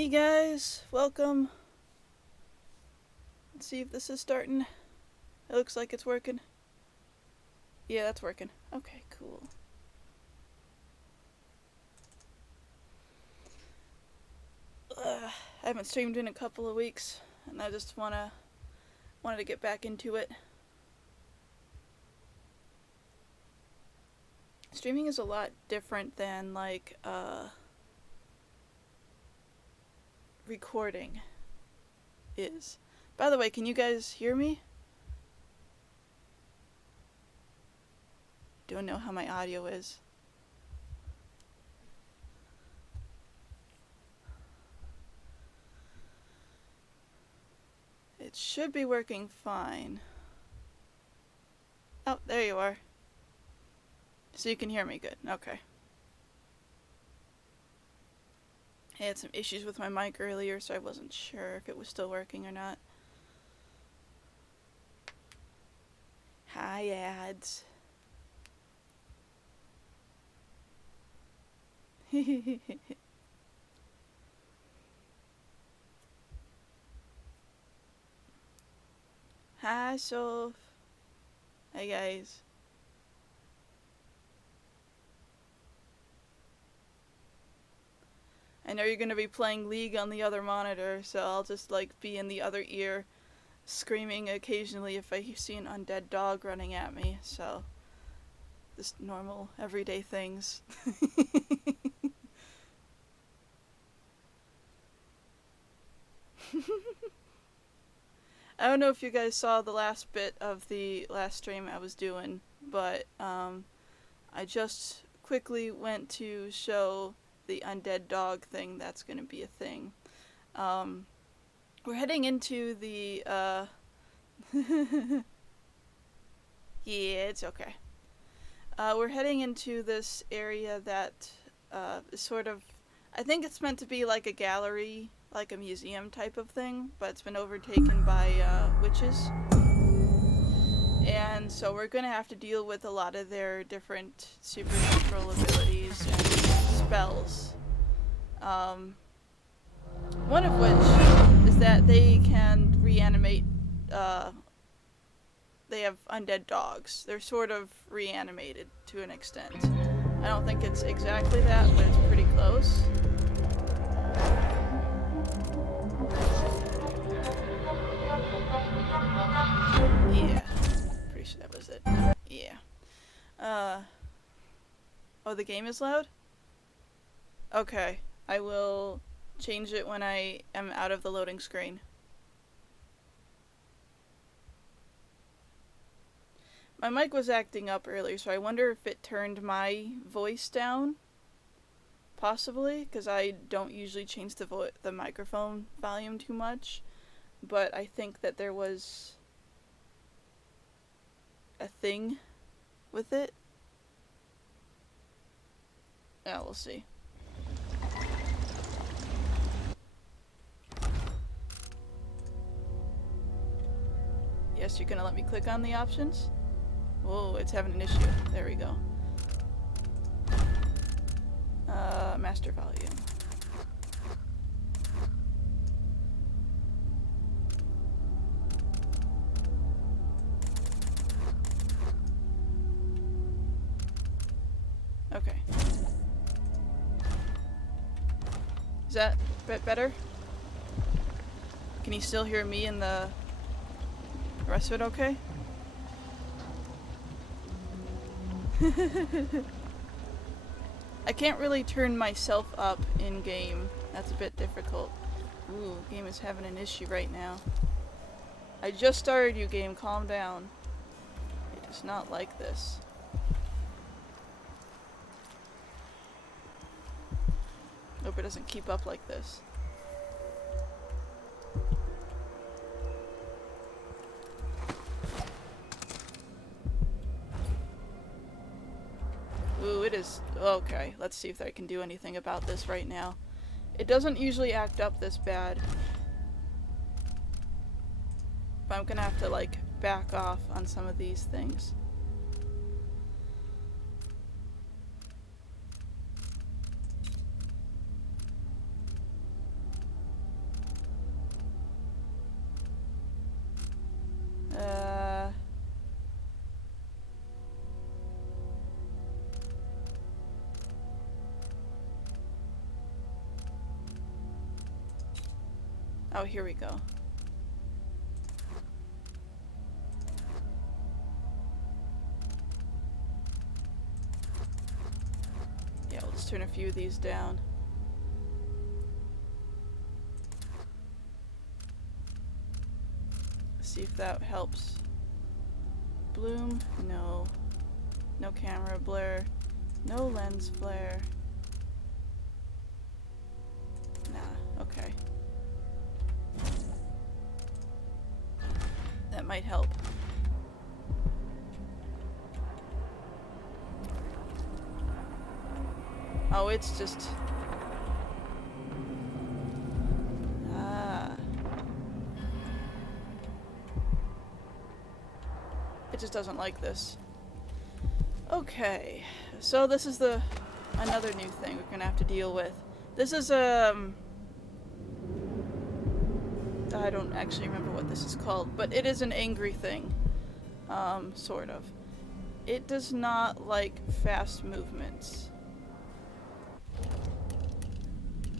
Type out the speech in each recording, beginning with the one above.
Hey guys, welcome. Let's see if this is starting. It looks like it's working. Yeah, that's working. Okay, cool. I haven't streamed in a couple of weeks, and I just wanted to get back into it. Streaming is a lot different than recording is. By the way, can you guys hear me? Don't know how my audio is. It should be working fine. Oh, there you are. So you can hear me good. Okay. I had some issues with my mic earlier, so I wasn't sure if it was still working or not. Hi, ads. Hi, Soph. Hey, guys. I know you're gonna be playing League on the other monitor, so I'll just be in the other ear, screaming occasionally if I see an undead dog running at me, so just normal, everyday things. I don't know if you guys saw the last bit of the last stream I was doing, but I just quickly went to show the undead dog thing that's going to be a thing. We're heading into the yeah, it's okay. We're heading into this area that is sort of, I think it's meant to be like a gallery, like a museum type of thing, but it's been overtaken by witches. And so we're going to have to deal with a lot of their different supernatural abilities and spells. One of which is that they can reanimate, they have undead dogs. They're sort of reanimated to an extent. I don't think it's exactly that, but it's pretty close. Yeah. Pretty sure that was it. Yeah. Oh, the game is loud? Okay. I will change it when I am out of the loading screen. My mic was acting up earlier, so I wonder if it turned my voice down. Possibly, because I don't usually change the microphone volume too much. But I think that there was a thing with it. Yeah, we'll see. Yes, you're gonna let me click on the options? Whoa, it's having an issue. There we go. Master volume. Okay. Is that a bit better? Can you still hear me and the rest of it okay? I can't really turn myself up in game. That's a bit difficult. Ooh, game is having an issue right now. I just started you, game. Calm down. It does not like this. Hope it doesn't keep up like this. Ooh, it is... Okay, let's see if I can do anything about this right now. It doesn't usually act up this bad. But I'm gonna have to, back off on some of these things. Oh, here we go. Yeah, let's turn a few of these down. See if that helps. Bloom? No. No camera blur. No lens flare. Nah, okay. That might help. Oh, it's just... Ah. It just doesn't like this. Okay, so this is another new thing we're gonna have to deal with. This is I don't actually remember what this is called, but it is an angry thing. Sort of. It does not like fast movements.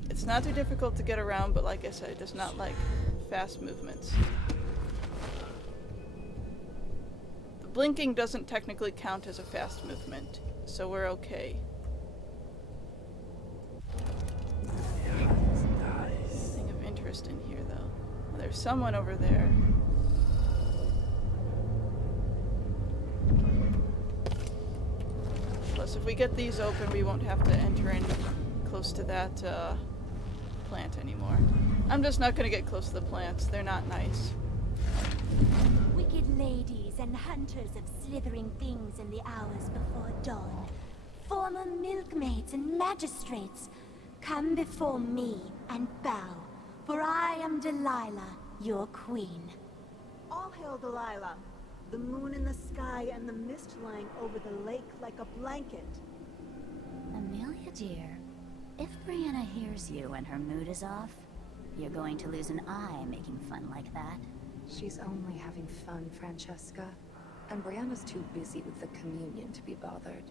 It's not too difficult to get around, but like I said, it does not like fast movements. The blinking doesn't technically count as a fast movement, so we're okay. Nothing of interest in here, though. Well, there's someone over there. Plus, if we get these open, we won't have to enter in close to that plant anymore. I'm just not gonna get close to the plants. They're not nice. Wicked ladies and hunters of slithering things in the hours before dawn, former milkmaids and magistrates, come before me and bow, for I am Delilah, your queen. All hail Delilah, the moon in the sky and the mist lying over the lake like a blanket. Amelia, dear, if Brianna hears you and her mood is off, you're going to lose an eye making fun like that. She's only having fun, Francesca. And Brianna's too busy with the communion to be bothered.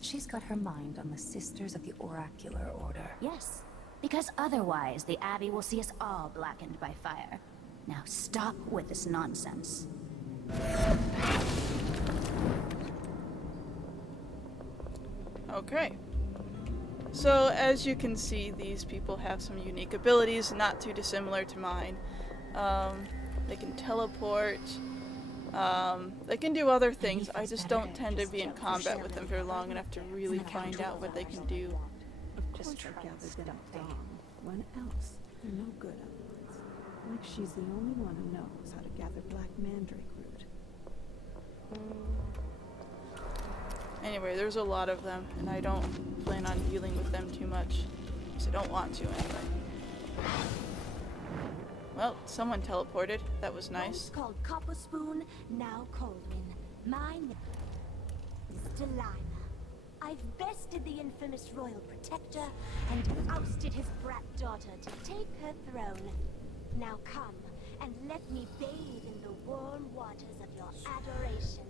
She's got her mind on the Sisters of the Oracular Order. Yes, because otherwise the Abbey will see us all blackened by fire. Now stop with this nonsense. Okay. So, as you can see, these people have some unique abilities, not too dissimilar to mine. They can teleport, they can do other things. I just don't tend to be in combat with them for long enough to really find out what they can do. Of course I gathered them down. When else? They're no good otherwise. Like she's the only one who knows how to gather black mandrake root. Anyway, there's a lot of them, and I don't plan on dealing with them too much. Because I don't want to, anyway. Well, someone teleported. That was nice. Once called Copper Spoon, now Colwyn. My name is Delilah. I've bested the infamous royal protector and ousted his brat daughter to take her throne. Now come and let me bathe in the warm waters of your adoration.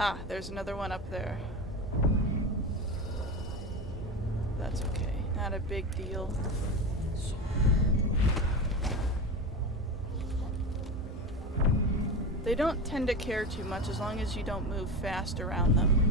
Ah, there's another one up there. That's okay. Not a big deal. They don't tend to care too much as long as you don't move fast around them.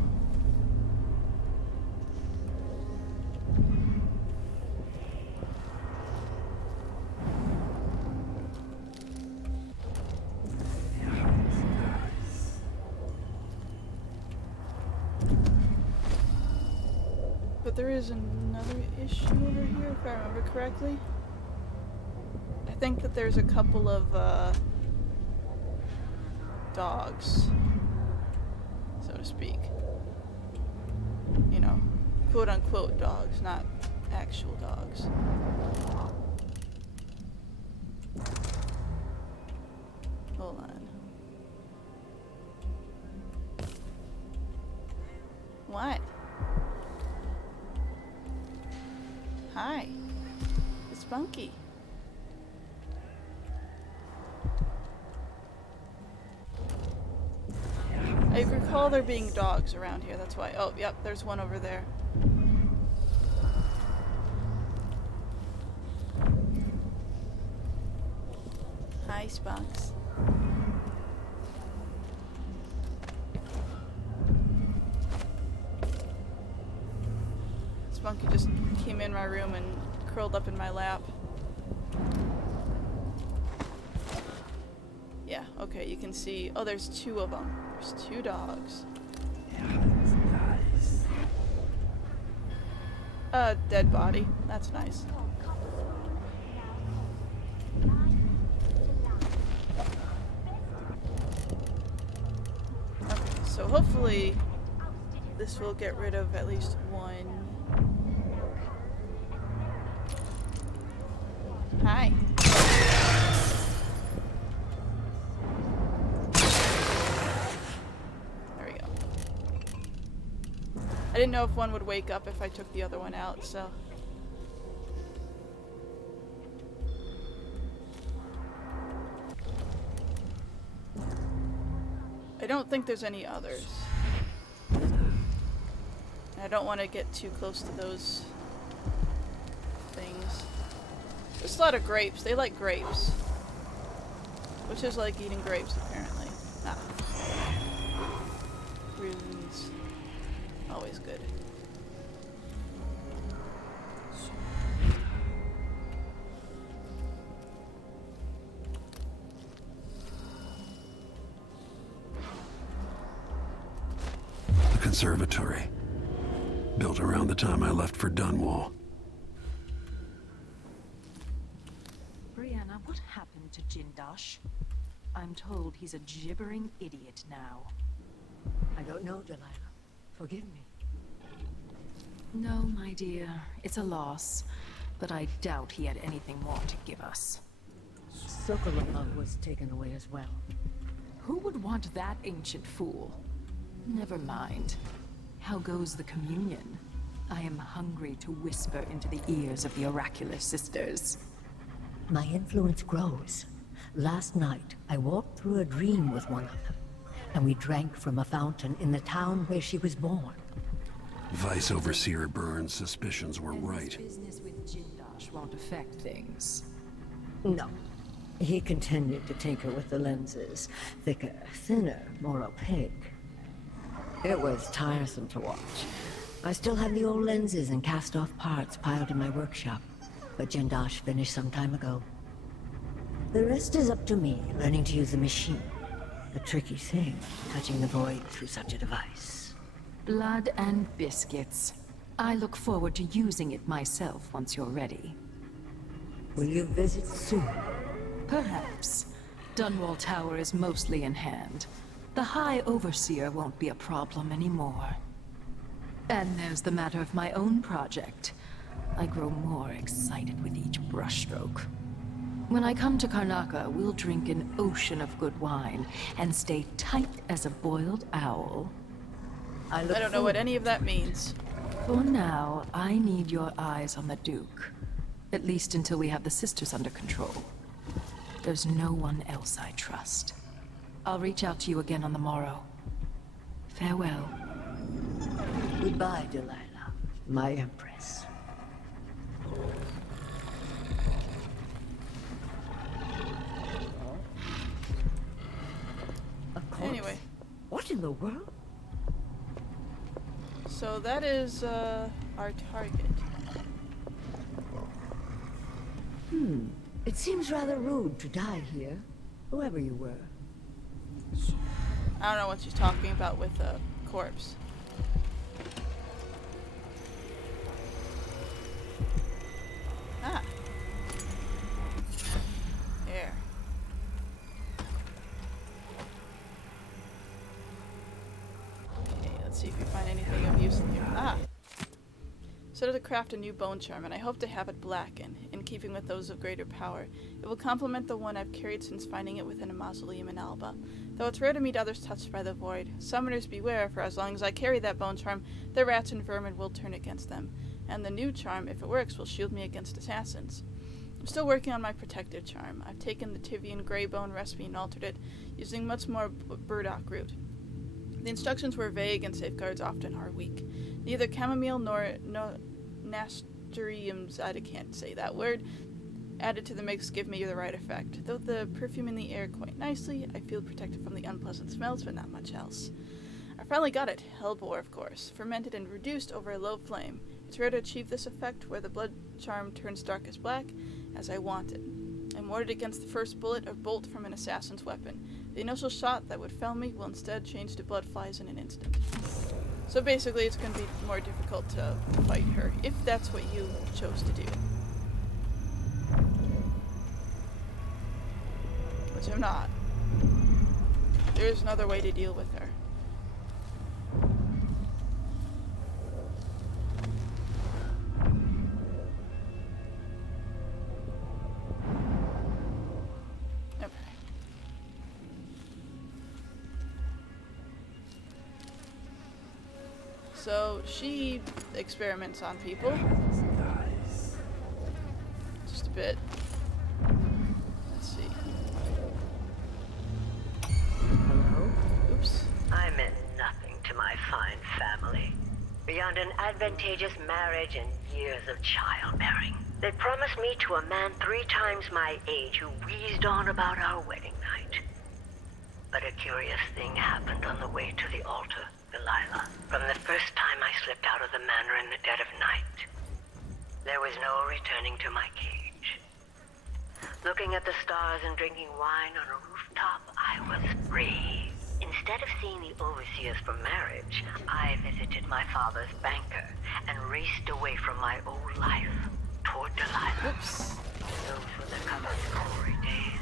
But there is another issue over here, if I remember correctly. I think that there's a couple of dogs, so to speak. You know, quote unquote dogs, not actual dogs. Hold on. What? Hi. Spunky. I recall there being dogs around here, that's why. Oh, yep, there's one over there. Hi, Spunks. Spunky just came in my room and curled up in my lap. Yeah, okay, you can see. Oh, there's two of them. There's two dogs. Dead body. That's nice. Okay, so hopefully this will get rid of at least one. Hi. There we go. I didn't know if one would wake up if I took the other one out, so. I don't think there's any others. I don't want to get too close to those things. There's a lot of grapes. They like grapes. Which is like eating grapes, apparently. Ah. Runes. Always good. The conservatory. Built around the time I left for Dunwall. Brianna, what happened to Jindosh? I'm told he's a gibbering idiot now. I don't know, Delilah. Forgive me. No, my dear. It's a loss. But I doubt he had anything more to give us. Sokolov was taken away as well. Who would want that ancient fool? Never mind. How goes the communion? I am hungry to whisper into the ears of the oracular sisters. My influence grows. Last night, I walked through a dream with one of them, and we drank from a fountain in the town where she was born. Vice Overseer Burns' suspicions were right. This business with Jindosh won't affect things. No. He continued to tinker with the lenses. Thicker, thinner, more opaque. It was tiresome to watch. I still have the old lenses and cast-off parts piled in my workshop, but Jindosh finished some time ago. The rest is up to me, learning to use the machine. A tricky thing, touching the void through such a device. Blood and biscuits. I look forward to using it myself once you're ready. Will you visit soon? Perhaps. Dunwall Tower is mostly in hand. The High Overseer won't be a problem anymore. And there's the matter of my own project. I grow more excited with each brushstroke. When I come to Karnaca, we'll drink an ocean of good wine and stay tight as a boiled owl. I don't know what any of that means. For now, I need your eyes on the Duke. At least until we have the sisters under control. There's no one else I trust. I'll reach out to you again on the morrow. Farewell. Goodbye, Delilah, my empress. A corpse? Anyway. What in the world? So that is, our target. It seems rather rude to die here, whoever you were. I don't know what she's talking about with a corpse. Ah. There. Okay, let's see if we find anything of use in here. Ah. Set out to craft a new bone charm, and I hope to have it blacken, in keeping with those of greater power. It will complement the one I've carried since finding it within a mausoleum in Alba. Though it's rare to meet others touched by the void, summoners beware, for as long as I carry that bone charm, the rats and vermin will turn against them. And the new charm, if it works, will shield me against assassins. I'm still working on my protective charm. I've taken the Tivian Greybone recipe and altered it, using much more burdock root. The instructions were vague and safeguards often are weak. Neither chamomile nor nasturtiums, I can't say that word, added to the mix give me the right effect. Though the perfume in the air quite nicely, I feel protected from the unpleasant smells, but not much else. I finally got it. Hellebore, of course. Fermented and reduced over a low flame. It's rare to achieve this effect, where the blood charm turns darkest black, as I wanted. I'm warded against the first bullet or bolt from an assassin's weapon. The initial shot that would fell me will instead change to blood flies in an instant. So basically, it's going to be more difficult to fight her, if that's what you chose to do. Which I'm not. There's another way to deal with her. Okay. So she experiments on people. Just a bit. Let's see. Hello? Oops. I meant nothing to my fine family. Beyond an advantageous marriage and years of childbearing. They promised me to a man 3 times my age who wheezed on about our wedding night. But a curious thing happened on the way to the altar, Delilah. From the first time I slipped out of the manor in the dead of night, there was no returning to my cage. Looking at the stars and drinking wine on a rooftop, I was free. Instead of seeing the overseers for marriage, I visited my father's banker and raced away from my old life toward Delilah. Oops. Those were the covered glory days.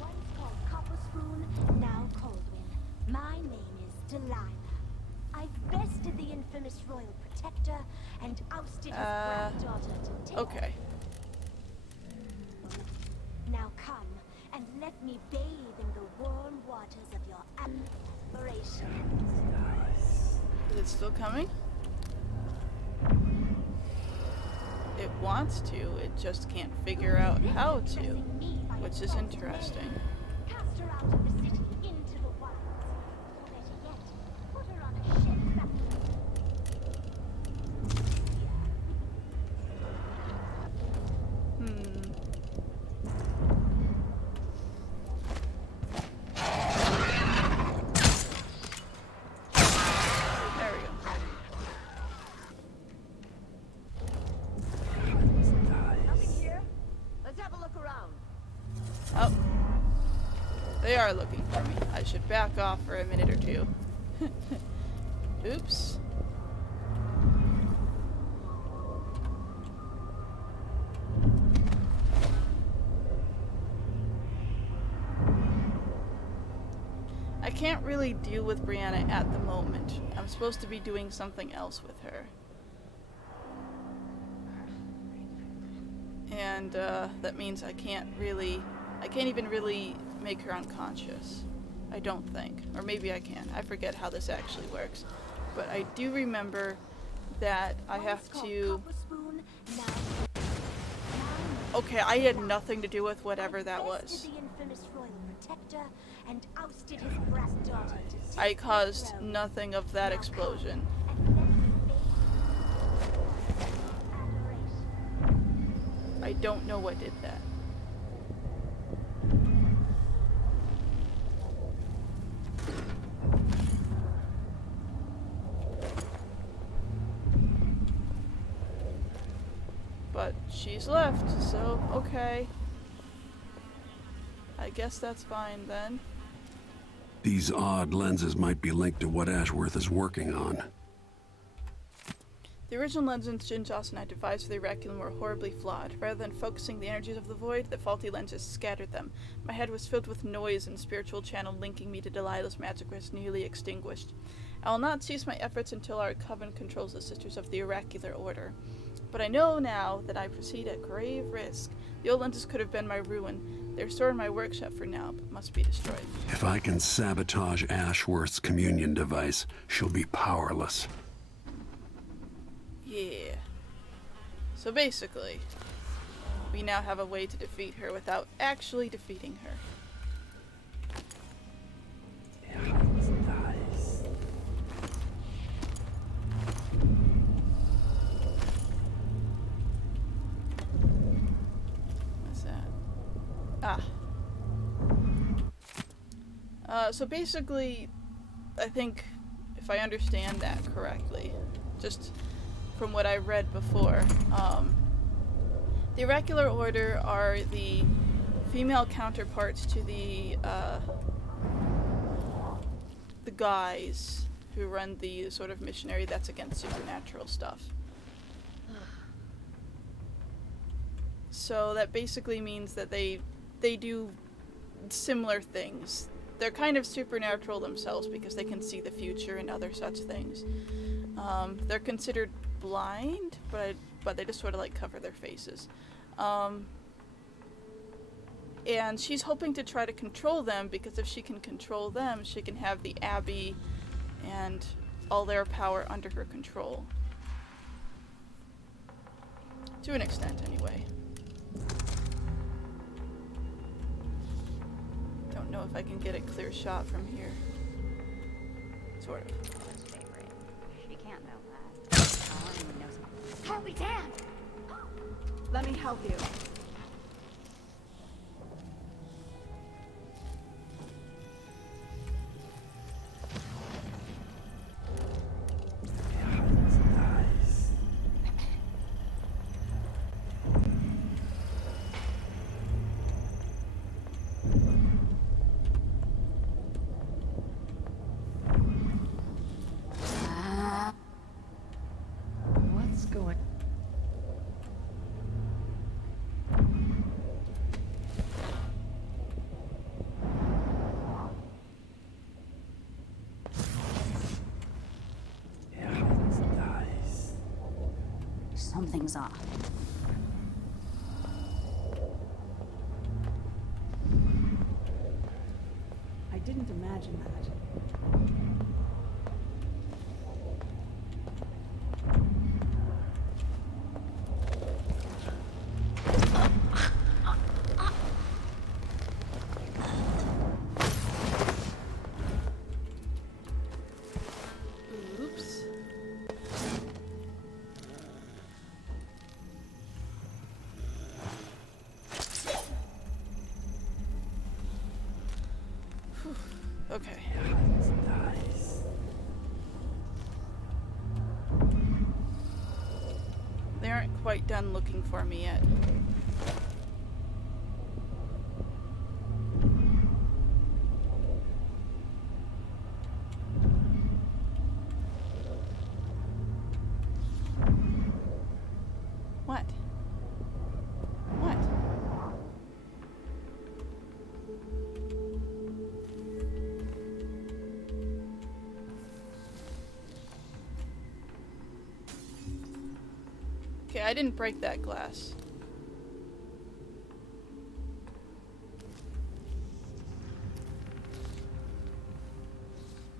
Once called Copper Spoon, now Coldwin. My name is Delilah. I've bested the infamous royal protector and ousted his granddaughter to take. Okay. Now come and let me bathe in the warm waters of your admiration. Is it still coming? It wants to, it just can't figure out how to, which is interesting. Cast her out of the city into the wilds. Or better yet, put her on a ship back. There we go. Nothing here. Let's have a look around. Oh. They are looking for me. I should back off for a minute or two. Oops. I can't really deal with Brianna at the moment. I'm supposed to be doing something else with her. And that means I can't even really make her unconscious. I don't think. Or maybe I can. I forget how this actually works. But I do remember that I have Once called to... Copper Spoon, now Okay, I had nothing to do with whatever that I've was. bested the infamous royal protector and ousted his granddaughter to take I the caused throne. nothing of that Now explosion. come and let me bathe in adoration. I don't know what did that. But she's left, so okay. I guess that's fine then. These odd lenses might be linked to what Ashworth is working on. The original lenses Jin Joss and I devised for the Oraculum were horribly flawed. Rather than focusing the energies of the void, the faulty lenses scattered them. My head was filled with noise, and the spiritual channel linking me to Delilah's magic was nearly extinguished. I will not cease my efforts until our coven controls the Sisters of the Oracular Order. But I know now that I proceed at grave risk. The old lenses could have been my ruin. They're stored in my workshop for now, but must be destroyed. If I can sabotage Ashworth's communion device, she'll be powerless. Yeah. So basically, we now have a way to defeat her without actually defeating her. What's that? So basically, I think, if I understand that correctly, just from what I read before, the Oracular Order are the female counterparts to the guys who run the sort of missionary that's against supernatural stuff. So that basically means that they do similar things. They're kind of supernatural themselves because they can see the future and other such things. They're considered blind, but they just sort of like cover their faces. And she's hoping to try to control them, because if she can control them, she can have the Abbey and all their power under her control. To an extent, anyway. Don't know if I can get a clear shot from here. Sort of. Favorite. She can't know that. All anyone knows. I'll be damned! Let me help you. What's going? Something's off. I didn't imagine that. Oops. Whew. Okay. They aren't quite done looking for me yet. What? What? Okay, I didn't break that glass.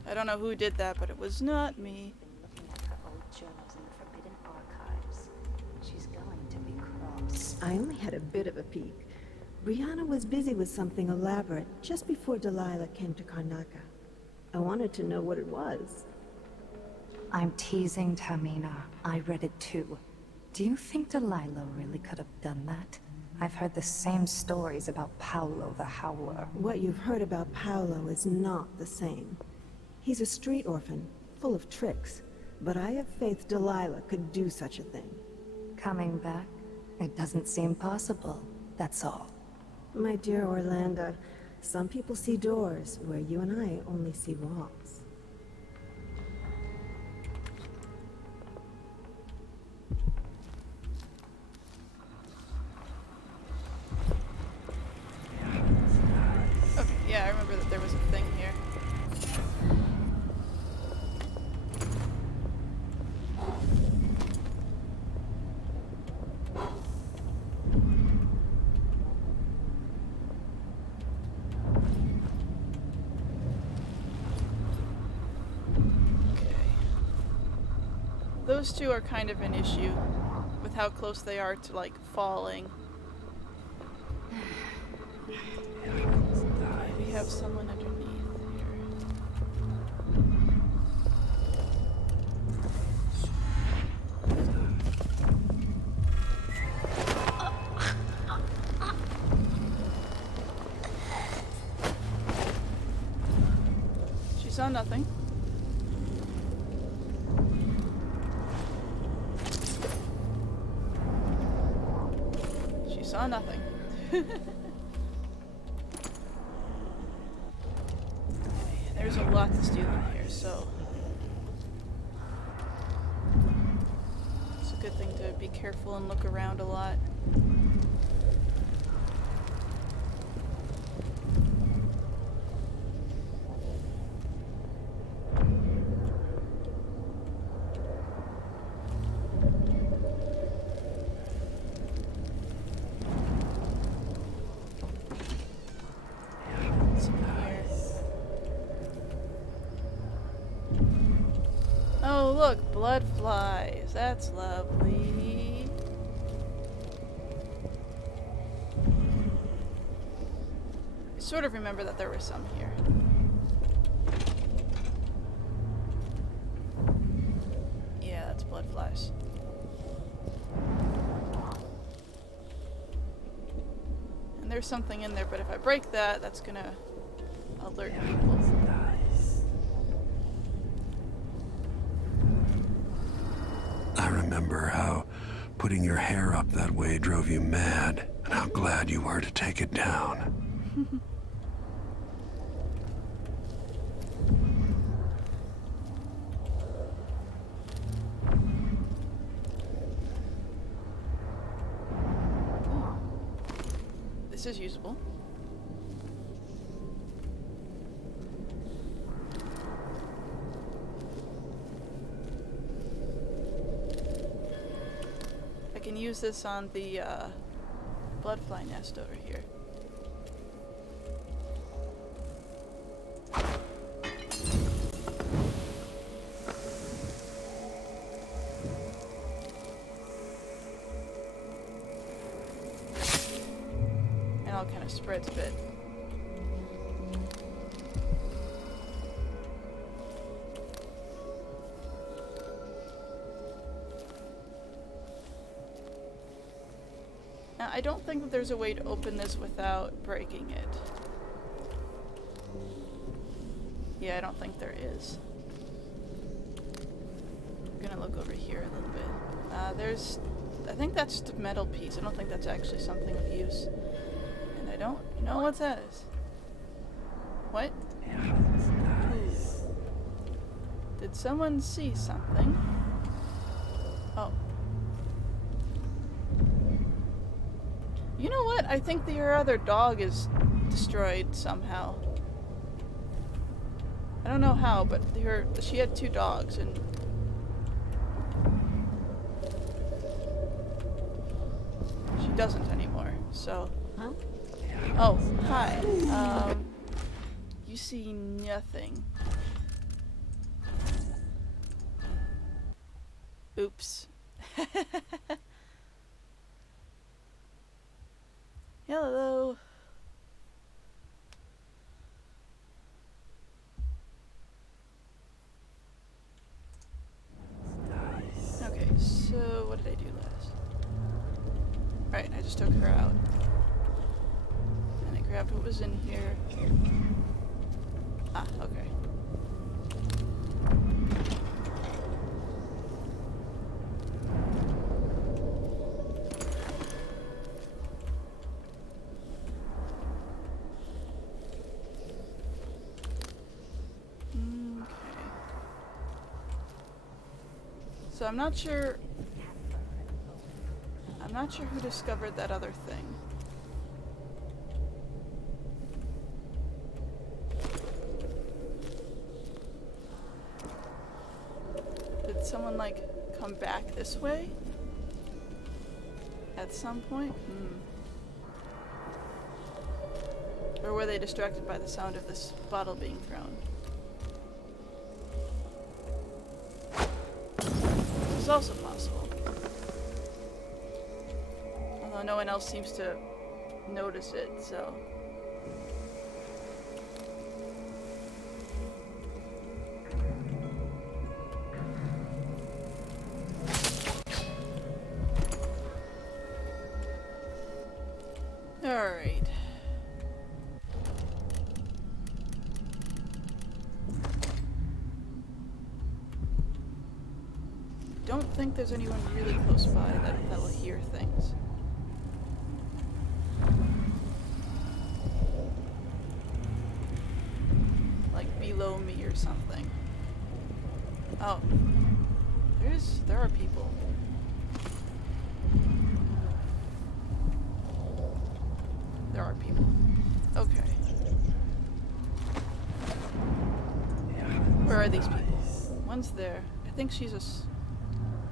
I don't know who did that, but it was not me. Looking at her old journals in the Forbidden Archives. She's going to be cross. I only had a bit of a peek. Brianna was busy with something elaborate just before Delilah came to Karnaca. I wanted to know what it was. I'm teasing, Tamina. I read it too. Do you think Delilah really could have done that? I've heard the same stories about Paolo the Howler. What you've heard about Paolo is not the same. He's a street orphan, full of tricks. But I have faith Delilah could do such a thing. Coming back? It doesn't seem possible, that's all. My dear Orlando, some people see doors where you and I only see walls. Okay, yeah, I remember that there was a thing here. Those two are kind of an issue with how close they are to, like, falling. We have someone underneath here. She saw nothing. She saw nothing. There's a lot to steal in here, so it's a good thing to be careful and look around a lot. What's in here? Oh, look, blood flies. That's lovely. I sort of remember that there were some here. Yeah, that's blood flies. And there's something in there, but if I break that, that's gonna alert people. I remember how putting your hair up that way drove you mad, and how glad you were to take it down. This is usable. I can use this on the bloodfly nest over here. And all kind of spreads a bit. Now, I don't think that there's a way to open this without breaking it. Yeah, I don't think there is. I'm gonna look over here a little bit. I think that's just a metal piece. I don't think that's actually something of use. And I don't know what that is. What? Ooh. Did someone see something? Oh. You know what? I think your other dog is destroyed somehow. I don't know how, but she had 2 dogs and she doesn't anymore, so. Huh? Oh, hi. You see nothing. Oops. Hello. Okay, so what did I do last? Right, I just took her out. And I grabbed what was in here. Ah, okay. So I'm not sure who discovered that other thing. Did someone like come back this way? At some point? Or were they distracted by the sound of this bottle being thrown? It's also possible. Although no one else seems to notice it, so. Alright. Don't think there's anyone really close by that will hear things. Like below me or something. Oh. There are people. There are people. Okay. Where are these people? One's there. I think she's is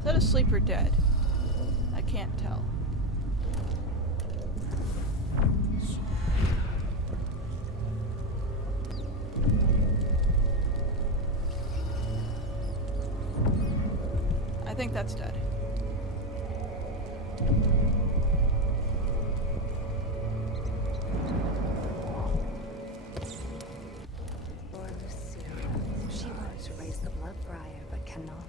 that asleep or dead? I can't tell. I think that's dead. She wanted to raise the blood briar, but cannot.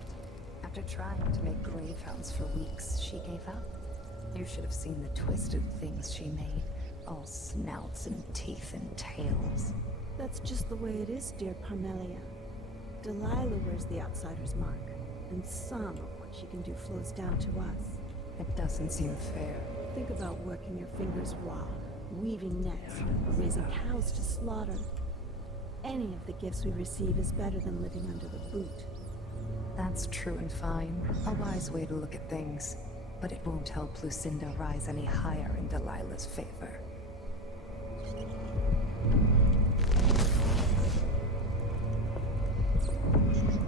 After trying to make greyhounds for weeks, she gave up. You should have seen the twisted things she made. All snouts and teeth and tails. That's just the way it is, dear Parmelia. Delilah wears the outsider's mark, and some of what she can do flows down to us. It doesn't seem fair. Think about working your fingers raw, weaving nets, or raising cows to slaughter. Any of the gifts we receive is better than living under the boot. That's true and fine. A wise way to look at things. But it won't help Lucinda rise any higher in Delilah's favor.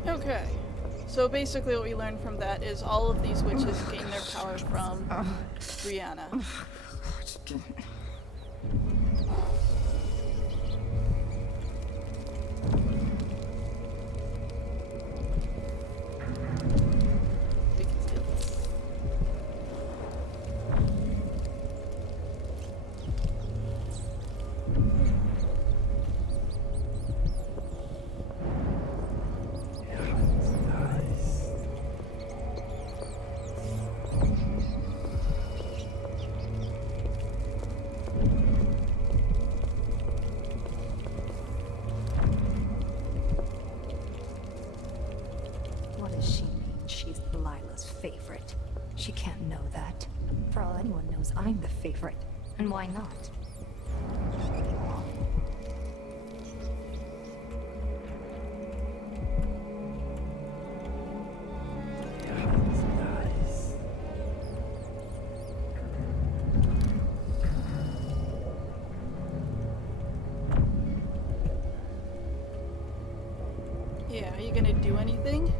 Okay. So basically what we learned from that is all of these witches gain their power from Brianna. What does she mean she's Delilah's favorite? She can't know that. For all anyone knows, I'm the favorite. And why not? Yeah, are you gonna do anything?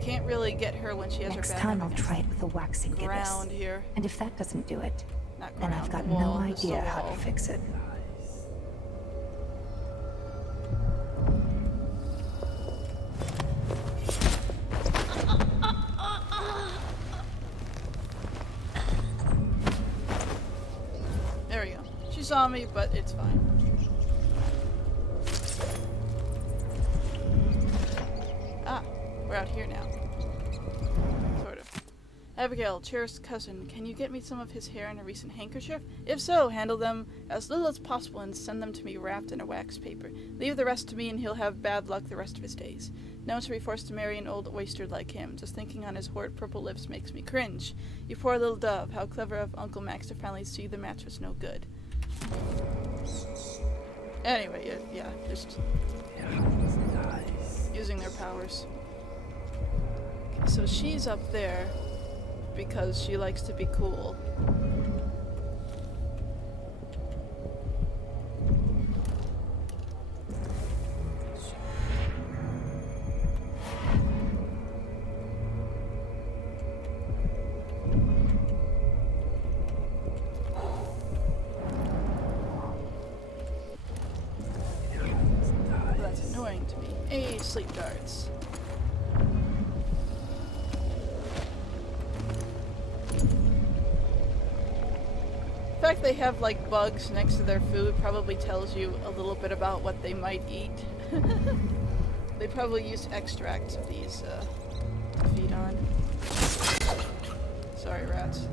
Can't really get her when she has Next her back time up I'll against try it with a waxing ground gibbous. here. And if that doesn't do it, Not then ground, I've got the wall, no just the idea how wall. to fix it. There we go. She saw me, but it's fine. Ah, we're out here now. Sort of. Abigail, cherished cousin, can you get me some of his hair in a recent handkerchief? If so, handle them as little as possible and send them to me wrapped in a wax paper. Leave the rest to me and he'll have bad luck the rest of his days. No one should be forced to marry an old oyster like him. Just thinking on his horrid purple lips makes me cringe. You poor little dove. How clever of Uncle Max to finally see the match was no good. Anyway, yeah, just using their powers. Okay, so she's up there because she likes to be cool. That's annoying to me. Hey, sleep darts. fact they have like bugs next to their food probably tells you a little bit about what they might eat. They probably use extracts of these to feed on. Sorry, rats.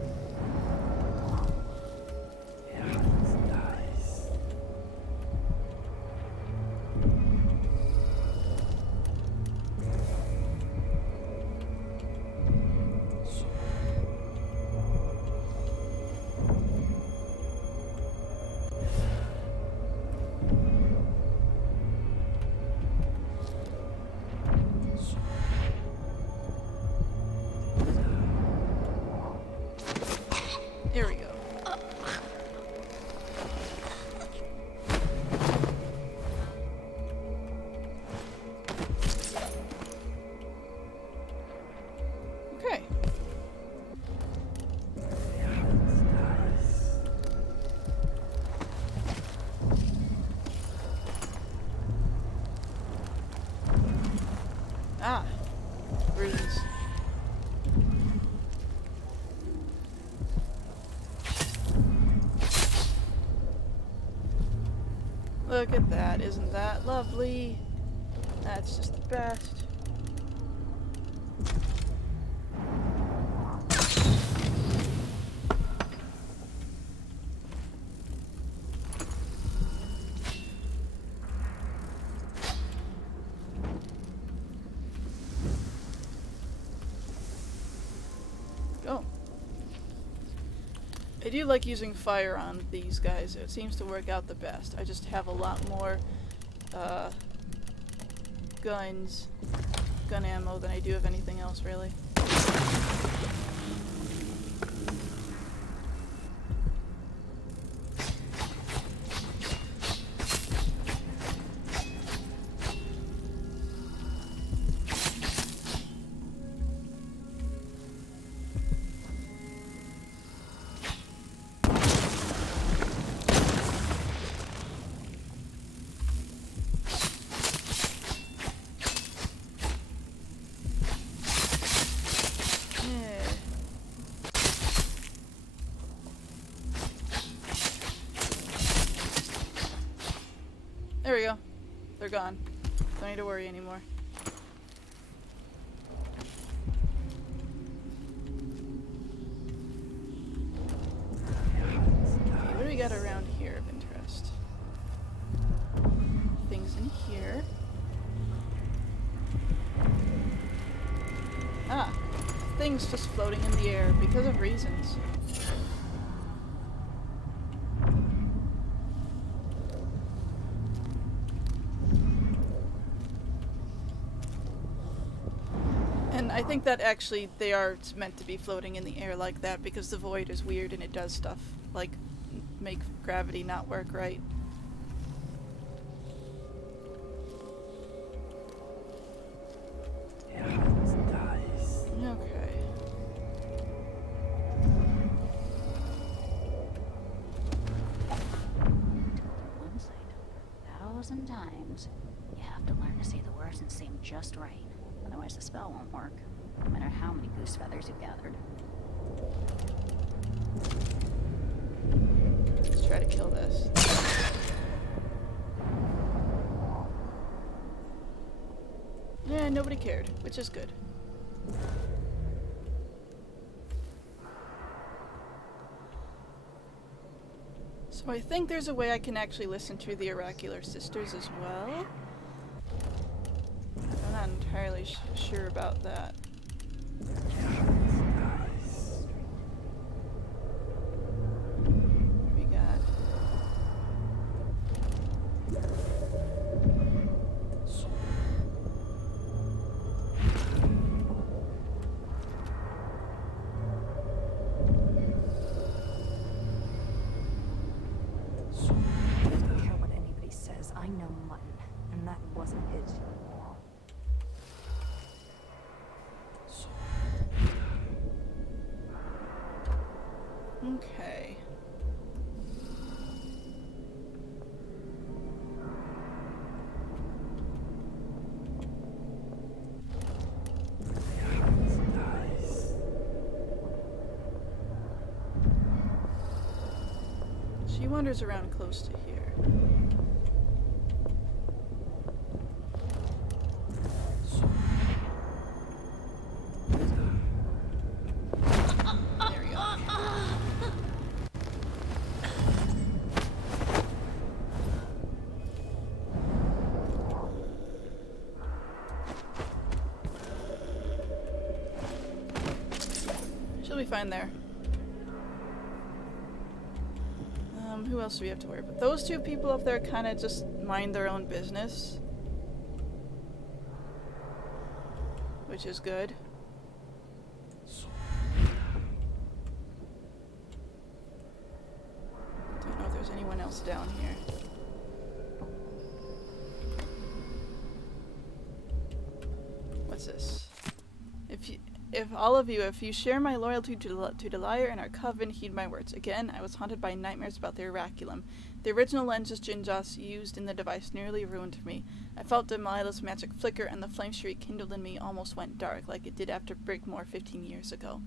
There we go. Okay. Ah, runes. Look at that, isn't that lovely? That's just the best. Go. I do like using fire on these guys. It seems to work out the best. I just have a lot more gun ammo than I do of anything else, really. There we go. They're gone. Don't need to worry anymore. Okay, what do we got around here of interest? Things in here. Ah, things just floating in the air because of reasons. And I think that actually they are meant to be floating in the air like that because the void is weird and it does stuff like make gravity not work right. Okay. Once I told her 1,000 times, you have to learn to say the words and say them just right. Otherwise the spell won't work, no matter how many goose feathers you've gathered. Let's try to kill this. Yeah, nobody cared, which is good. So I think there's a way I can actually listen to the oracular sisters as well. I'm not entirely sure about that. We got... I don't care what anybody says. I know mutton, and that wasn't it. Okay. She wanders around close to here. There we go. She'll be fine there. Who else do we have to worry about? Those two people up there kind of just mind their own business. Which is good. Don't know if there's anyone else down here. What's this? If all of you, if you share my loyalty to Delia and our coven, heed my words. Again, I was haunted by nightmares about the Oraculum. The original lenses Jinjas used in the device nearly ruined me. I felt Delilah's magic flicker, and the flame she rekindled in me almost went dark, like it did after Brigmore 15 years ago.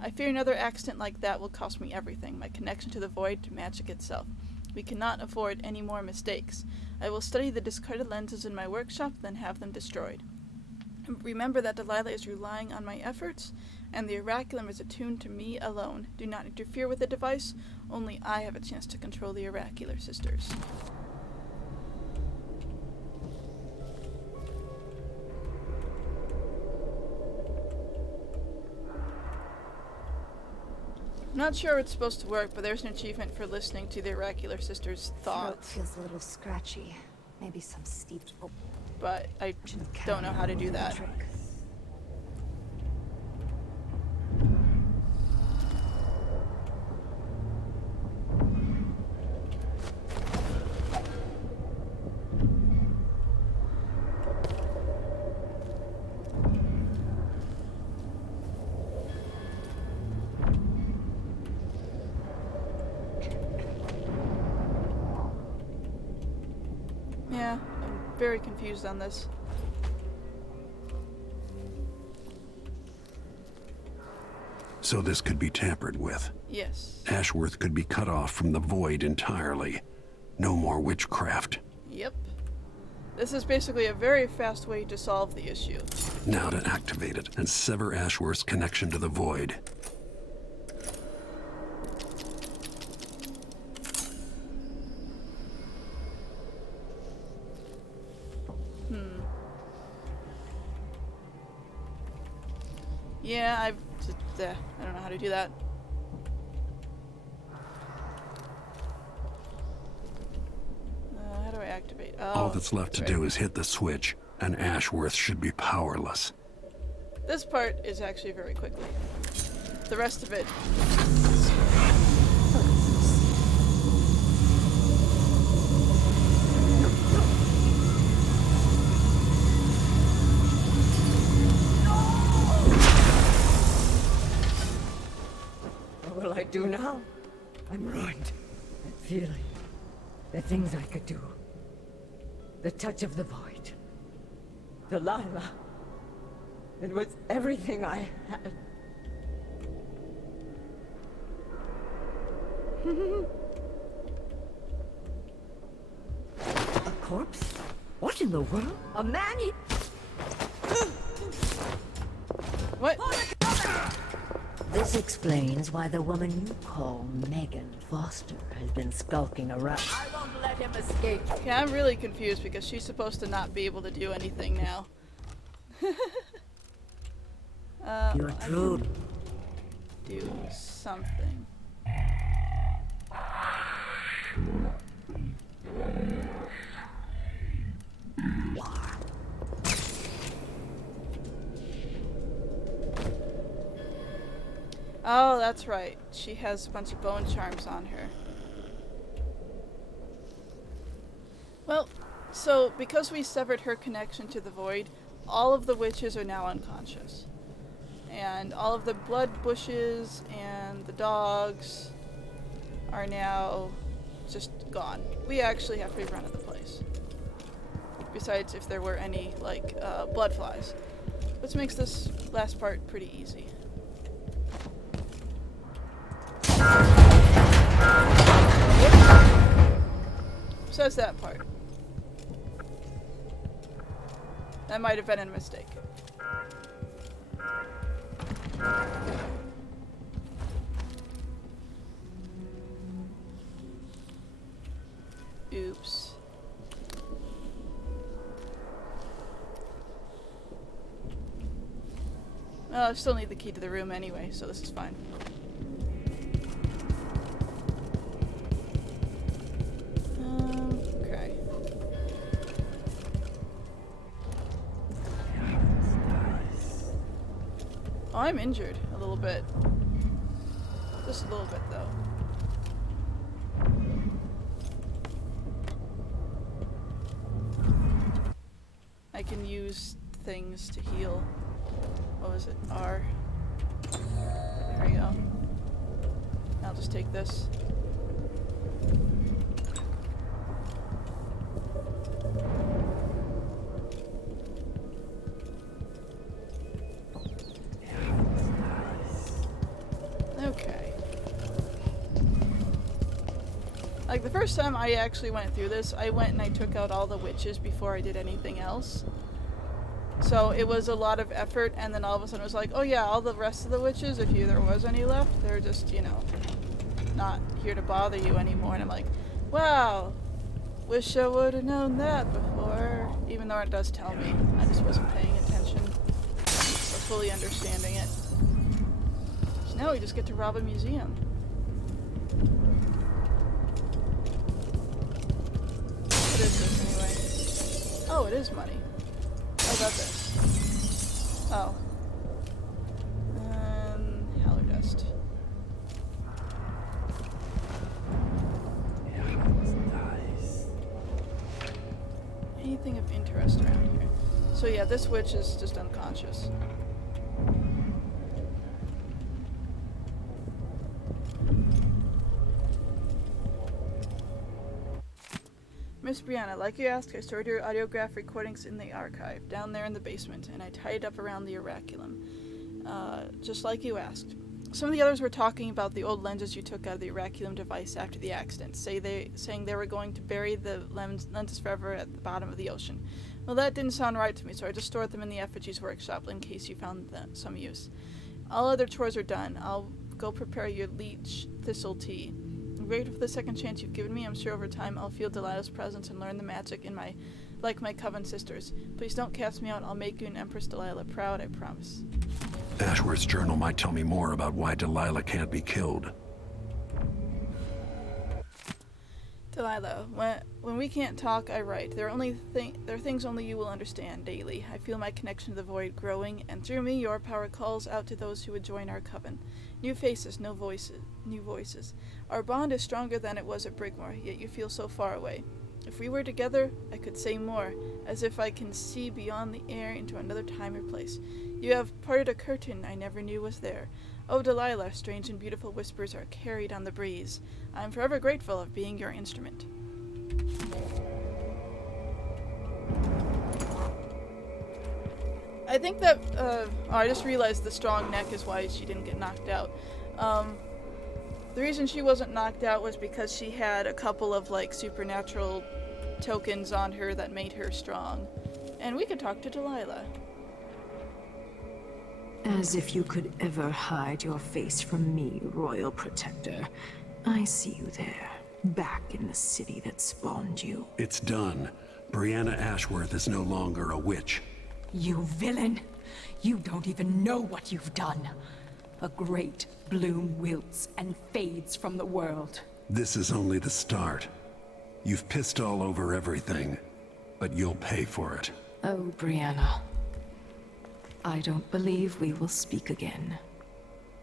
I fear another accident like that will cost me everything, my connection to the void, to magic itself. We cannot afford any more mistakes. I will study the discarded lenses in my workshop, then have them destroyed. Remember that Delilah is relying on my efforts, and the Oraculum is attuned to me alone. Do not interfere with the device. Only I have a chance to control the Oracular Sisters. I'm not sure it's supposed to work, but there's an achievement for listening to the Oracular Sisters' thoughts. Throat feels a little scratchy. Maybe some steeped. But I don't know how to do that. Trick. Yeah, I'm very confused on this. So this could be tampered with. Yes. Ashworth could be cut off from the void entirely. No more witchcraft. Yep. This is basically a very fast way to solve the issue. Now to activate it and sever Ashworth's connection to the void. Yeah, I don't know how to do that. How do I activate? Oh, All that's left to do is hit the switch, and Ashworth should be powerless. This part is actually very quickly. The rest of it. What will I do now? I'm ruined. That feeling. The things I could do. The touch of the void. Delilah. It was everything I had. A corpse? What in the world? A man? What? This explains why the woman you call Megan Foster has been skulking around. I won't let him escape. Okay, I'm really confused because she's supposed to not be able to do anything now. You're true. Do something. Oh, that's right. She has a bunch of bone charms on her. Well, so because we severed her connection to the void, all of the witches are now unconscious. And all of the blood bushes and the dogs are now just gone. We actually have free run of the place. Besides if there were any, like, blood flies. Which makes this last part pretty easy. Whoops. says that part. That might have been a mistake. Oops. Well, I still need the key to the room anyway, so this is fine. Okay. Oh, I'm injured a little bit. Just a little bit, though. I can use things to heal. What was it? R. There we go. I'll just take this. Okay. Like, the first time I actually went through this, I went and I took out all the witches before I did anything else. So it was a lot of effort, and then all of a sudden it was like, oh yeah, all the rest of the witches, if there was any left, they're just, you know, not here to bother you anymore. And I'm like, wow, wish I would have known that before. Even though it does tell me, I just wasn't paying attention or fully understanding it. So now we just get to rob a museum. What is this anyway? Oh, it is money. How about this? Oh. Howler dust. Anything of interest around here? So yeah, this witch is just unconscious. Miss Brianna, like you asked, I stored your audiograph recordings in the archive, down there in the basement, and I tied it up around the oraculum. Just like you asked. Some of the others were talking about the old lenses you took out of the oraculum device after the accident, saying they were going to bury the lenses forever at the bottom of the ocean. Well, that didn't sound right to me, so I just stored them in the effigies workshop in case you found some use. All other chores are done. I'll go prepare your leech thistle tea. I'm grateful for the second chance you've given me. I'm sure over time I'll feel Delilah's presence and learn the magic like my coven sisters. Please don't cast me out. I'll make you and Empress Delilah proud, I promise. Ashworth's journal might tell me more about why Delilah can't be killed. Delilah, when we can't talk, I write. There are things only you will understand daily. I feel my connection to the void growing, and through me your power calls out to those who would join our coven. New faces, new voices. Our bond is stronger than it was at Brigmore, yet you feel so far away. If we were together, I could say more, as if I can see beyond the air into another time or place. You have parted a curtain I never knew was there. Oh, Delilah, strange and beautiful whispers are carried on the breeze. I am forever grateful of being your instrument. I think that, I just realized the strong neck is why she didn't get knocked out. The reason she wasn't knocked out was because she had a couple of, like, supernatural tokens on her that made her strong. And we could talk to Delilah. As if you could ever hide your face from me, Royal Protector. I see you there, back in the city that spawned you. It's done. Brianna Ashworth is no longer a witch. You villain! You don't even know what you've done. A great bloom wilts and fades from the world. This is only the start. You've pissed all over everything, but you'll pay for it. Oh, Brianna. I don't believe we will speak again.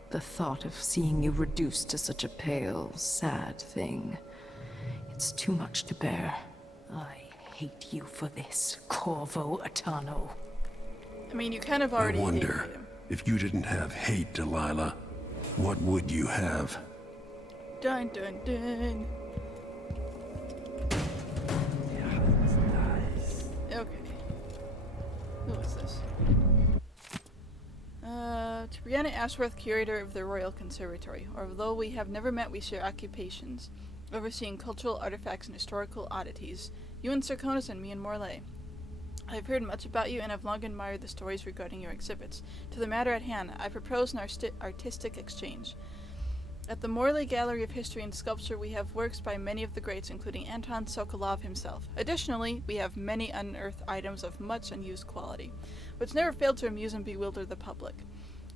The thought of seeing you reduced to such a pale, sad thing. It's too much to bear. I hate you for this, Corvo Atano. I mean, you kind of already I wonder, did him. if you didn't have hate, Delilah, what would you have? Dun dun dun. Okay. Who is this? To Brianna Ashworth, curator of the Royal Conservatory. Although we have never met, we share occupations. overseeing cultural artifacts and historical oddities. You and Serconis and me and Morley. I've heard much about you and have long admired the stories regarding your exhibits. To the matter at hand, I propose an artistic exchange. At the Morley Gallery of History and Sculpture, we have works by many of the greats, including Anton Sokolov himself. Additionally, we have many unearthed items of much unused quality, which never failed to amuse and bewilder the public.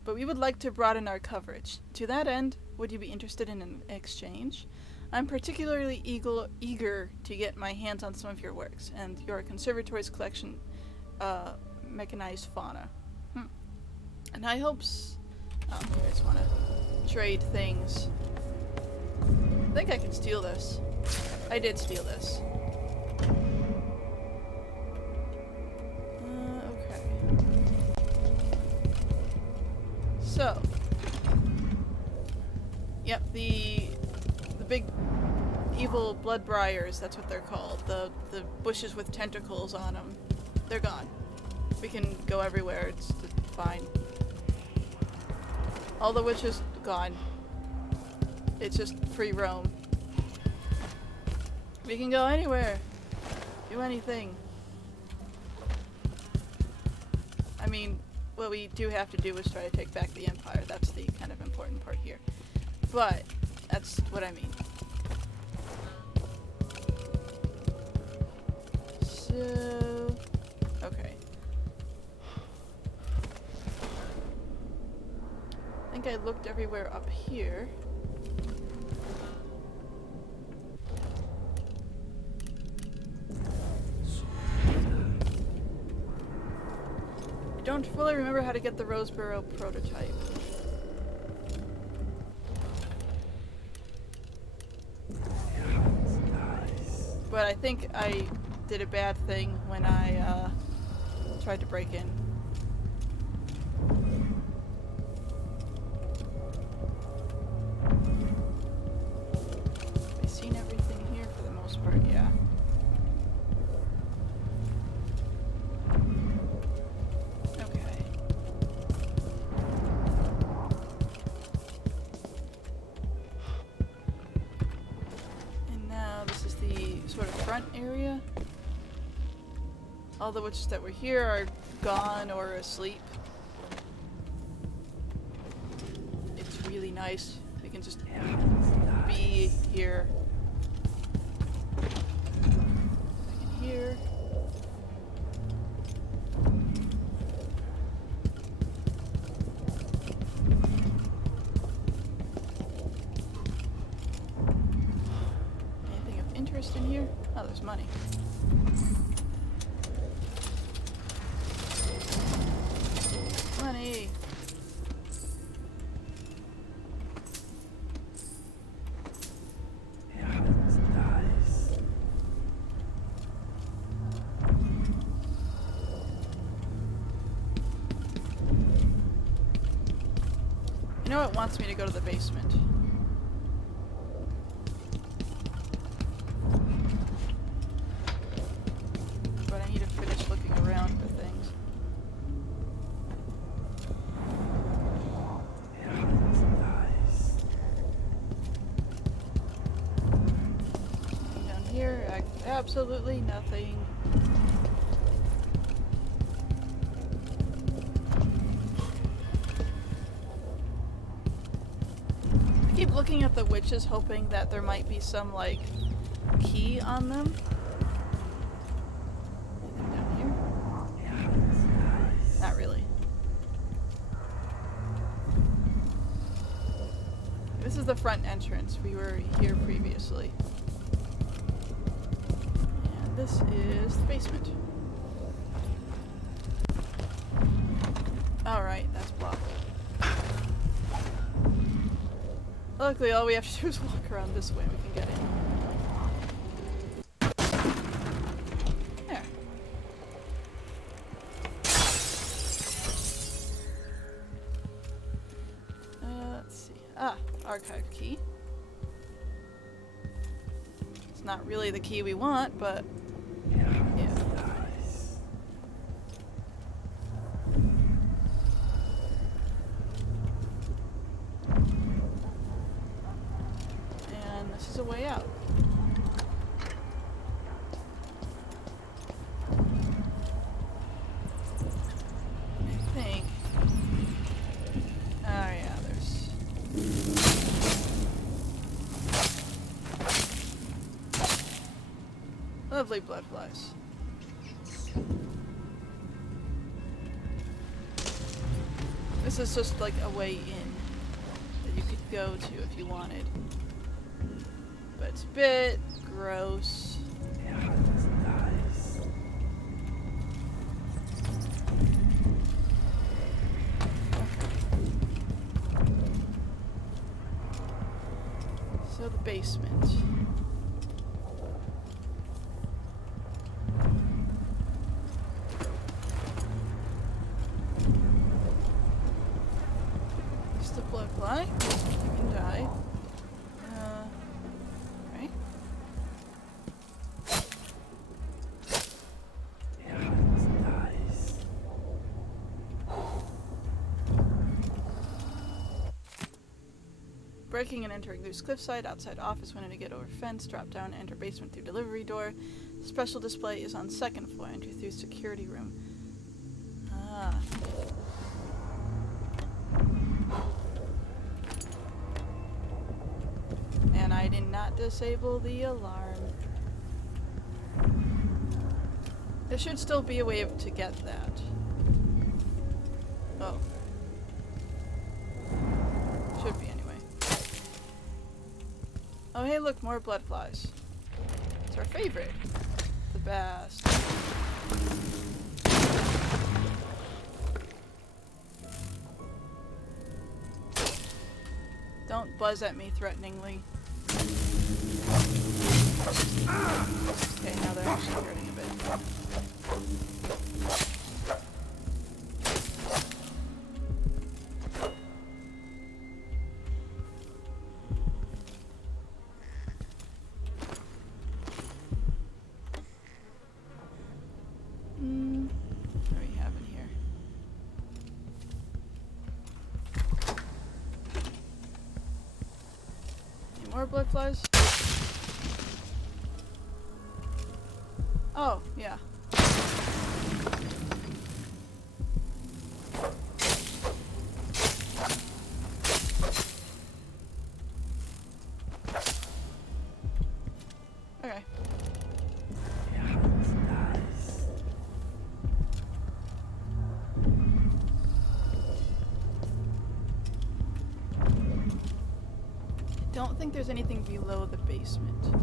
But we would like to broaden our coverage. To that end, would you be interested in an exchange? I'm particularly eager to get my hands on some of your works, and your conservatory's collection, mechanized fauna. And I hopes... Oh, I just want to trade things. I think I can steal this. I did steal this. Okay. So. Yep, the big evil blood briars, that's what they're called. The bushes with tentacles on them. They're gone. We can go everywhere, it's fine. All the witches gone. It's just free roam. We can go anywhere. Do anything. I mean, what we do have to do is try to take back the Empire. That's the kind of important part here. But, that's what I mean. So... okay. I think I looked everywhere up here. I don't fully remember how to get the Roseboro prototype. But I think I did a bad thing when I tried to break in. I've seen everything here for the most part, yeah. Okay. And now this is the sort of front area. All the witches that were here are gone or asleep. It's really nice. We can just be here. Second here. Anything of interest in here? Oh, there's money. Money! You know it wants me to go to the basement. But I need to finish looking around for things. Down here, absolutely nothing. I keep looking at the witches hoping that there might be some, like, key on them. Anything down here? Not really. This is the front entrance. We were here previously. And this is the basement. Alright, that's blocked. Luckily, all we have to do is walk around this way. We can get in. There. Let's see. Ah, archive key. It's not really the key we want, but yeah. And this is a way out. Lovely blood flies. This is just like a way in that you could go to if you wanted. But it's a bit gross. Yeah, that's nice. So the basement. It's the blood fly. You can die. Right? Yeah, that's nice. Breaking and entering loose cliffside, outside office window to get over fence, drop down, enter basement through delivery door. Special display is on second floor, enter through security room. Ah. And I did not disable the alarm. There should still be a way to get that. Oh. Should be anyway. Oh hey look, more blood flies. It's our favorite. The best. Don't buzz at me threateningly. Okay, now they're actually hurting a bit. What do we have in here? Any more blood flies? Oh, yeah. Okay. Yeah, that's nice. Don't think there's anything below the basement.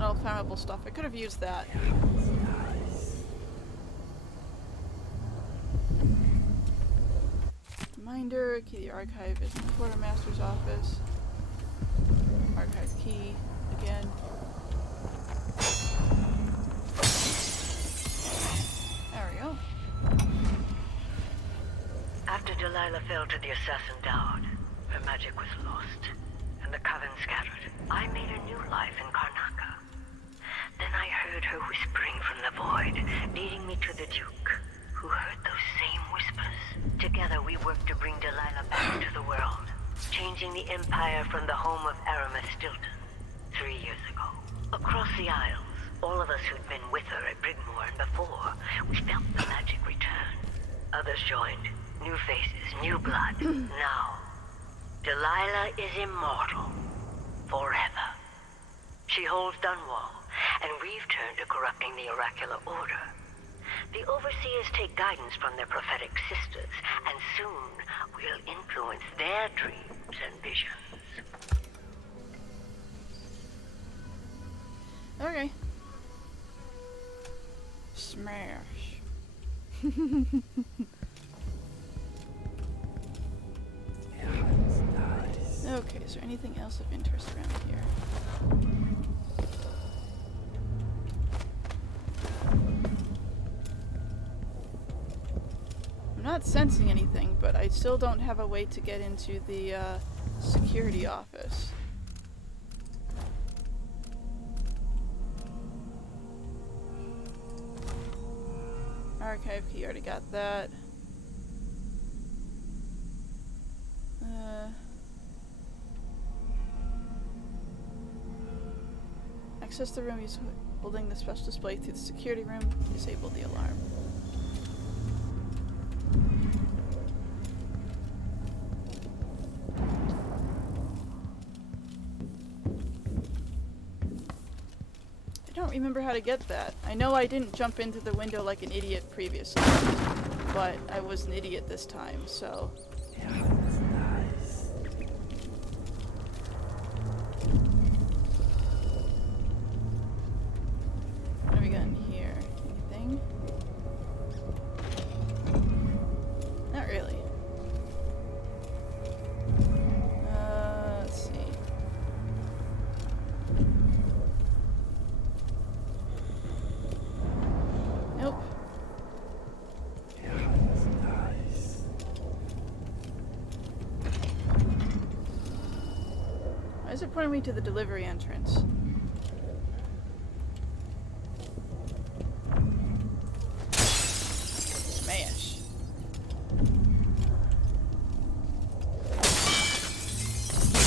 All flammable stuff. I could have used that. Yeah, that's nice. Reminder, key to the archive is in the quartermaster's office. Archive key again. There we go. After Delilah fell to the assassin Dowd, her magic was lost, and the coven scattered. I made a new life in Karnaca. Then I heard her whispering from the void, leading me to the Duke, who heard those same whispers. Together we worked to bring Delilah back to the world, changing the Empire from the home of Aramis Stilton 3 years ago. Across the Isles, all of us who'd been with her at Brigmore and before, we felt the magic return. Others joined. New faces, new blood. Now, Delilah is immortal. Forever. She holds Dunwall, and we've turned to corrupting the oracular order. The overseers take guidance from their prophetic sisters, and soon we'll influence their dreams and visions. Okay. Smash. Yeah, that's nice. Okay, is there anything else of interest around here? I'm not sensing anything, but I still don't have a way to get into the security office. Archive key, already got that. Access the room using holding the special display through the security room. Disable the alarm. don't remember how to get that. I know I didn't jump into the window like an idiot previously, but I was an idiot this time, so... Yeah, that's nice. What have we got in here? Anything? Not really. Let's see. Nope. Yeah, that's nice. Why is it pointing me to the delivery entrance? Smash.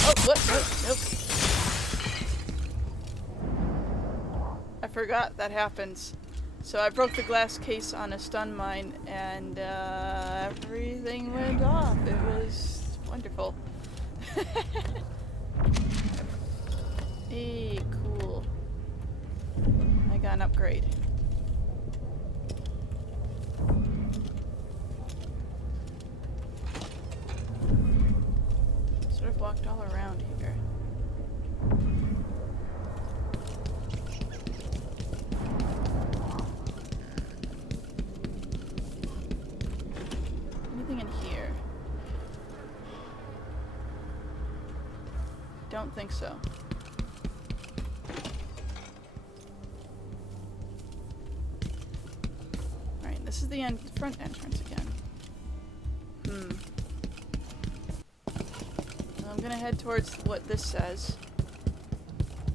Oh, what? Nope. I forgot that happens. So I broke the glass case on a stun mine and everything went off. It was wonderful. Hey, cool. I got an upgrade. Sort of walked all around here. Anything in here? Don't think so. Alright, this is the front entrance again. So I'm gonna head towards what this says.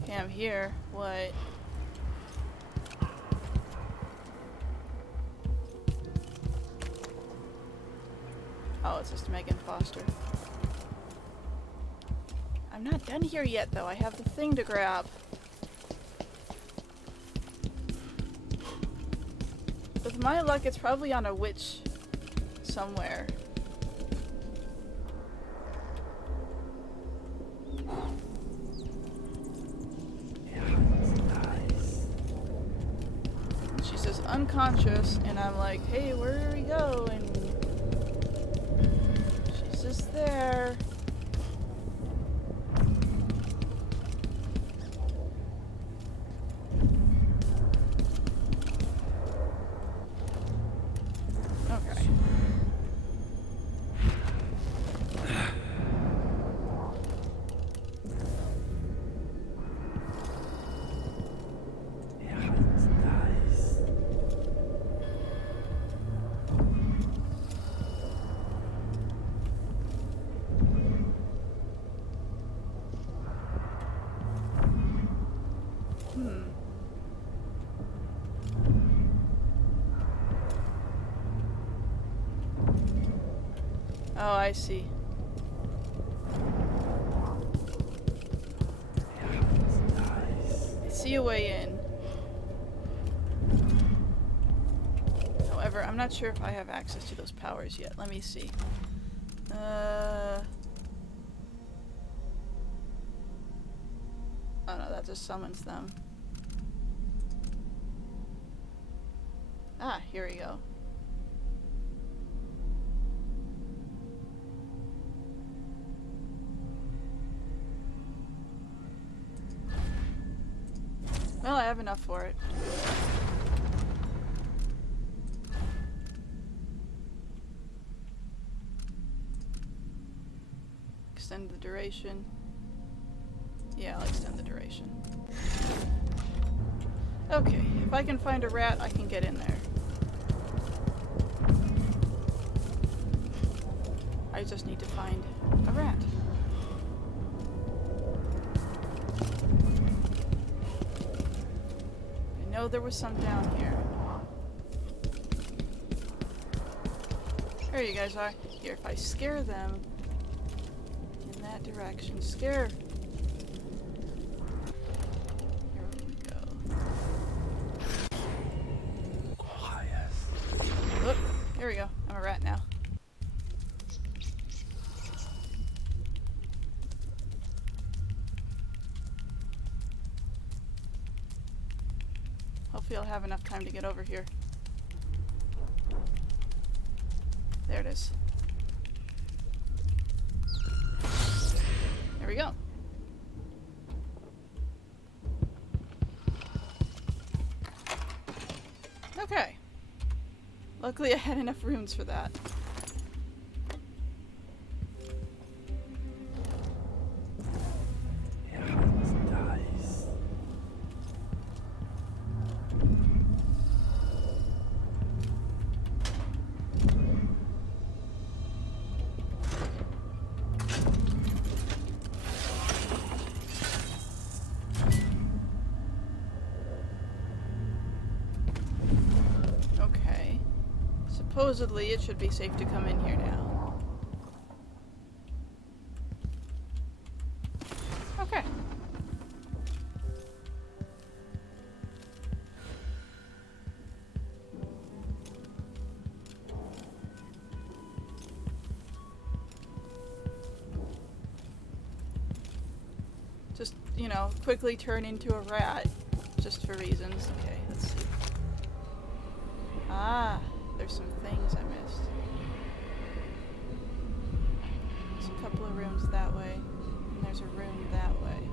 Okay, I'm here. What? Oh, it's just Megan Foster. I'm not done here yet, though. I have the thing to grab. With my luck, it's probably on a witch somewhere. Yeah, that's nice. She's just unconscious, and I'm like, hey, where do we go? And she's just there. Okay. Yeah, that's nice. Oh, I see. Yeah, that's nice. I see a way in. However, I'm not sure if I have access to those powers yet. Let me see. Oh no, that just summons them. Ah, here we go. Well, I have enough for it. Extend the duration. Yeah, I'll extend the duration. Okay, if I can find a rat, I can get in there. I just need to find a rat. I know there was some down here. There you guys are. Here, if I scare them in that direction, scare. Here we go. Quiet. Look, here we go. I'm a rat now. Hopefully I'll have enough time to get over here. There it is. There we go. Okay. Luckily I had enough runes for that. Er hat Dice. Okay. Supposedly it should be safe to come in here now. Okay. Just, you know, quickly turn into a rat. Just for reasons. Okay, let's see. Ah, there's some things I missed. There's a couple of rooms that way, and there's a room that way.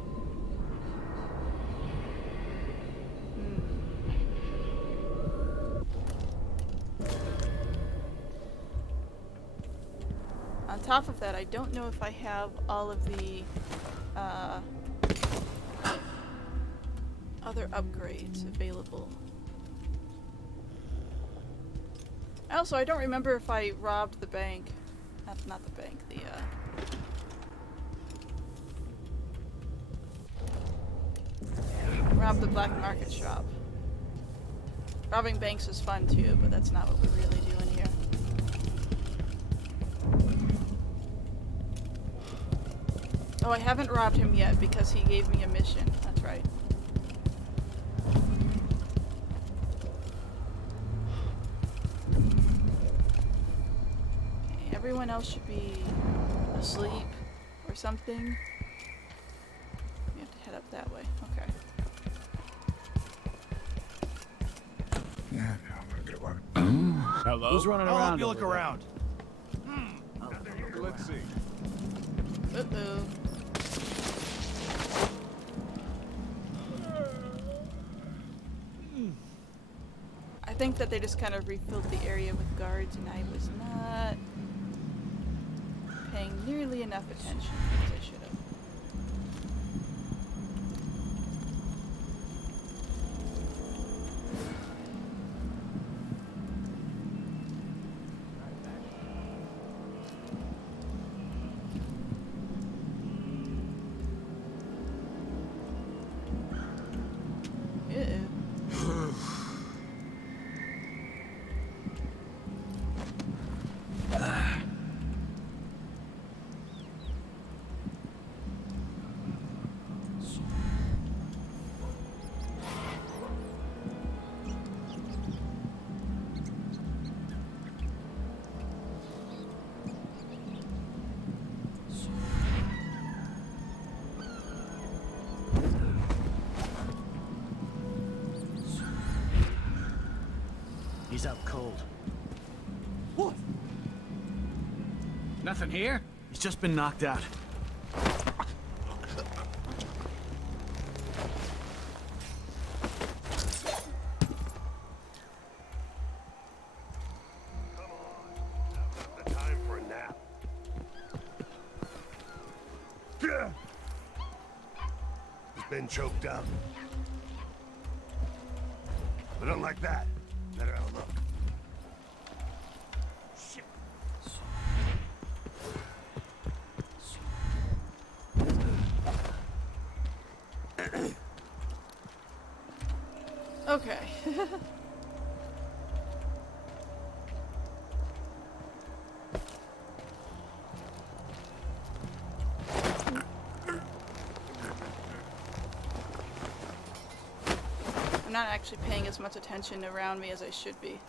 On top of that, I don't know if I have all of the other upgrades available. Also, I don't remember if I robbed the bank. Not the bank, the robbed the black market shop. Robbing banks is fun too, but that's not what we're really doing here. Oh, I haven't robbed him yet because he gave me a mission. That's right. Okay, everyone else should be asleep or something. We have to head up that way. Okay. Hello? Who's running I'll around? help you look over there? around. Let's see. Uh-oh. I think that they just kind of refilled the area with guards and I was not paying nearly enough attention as I should have. He's out cold. What? Nothing here? He's just been knocked out. Time for a nap. He's been choked up. But unlike that, better outlook. Shit. Okay. I'm not actually paying as much attention around me as I should be.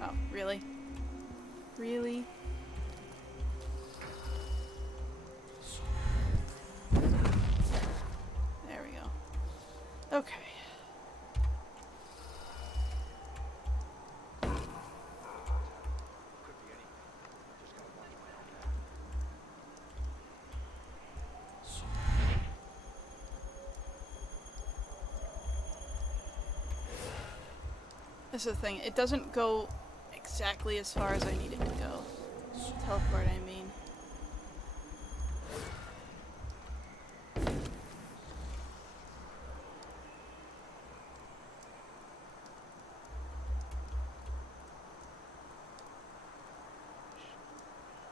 Oh, really? Really? That's the thing. It doesn't go exactly as far as I need it to go. Teleport, I mean.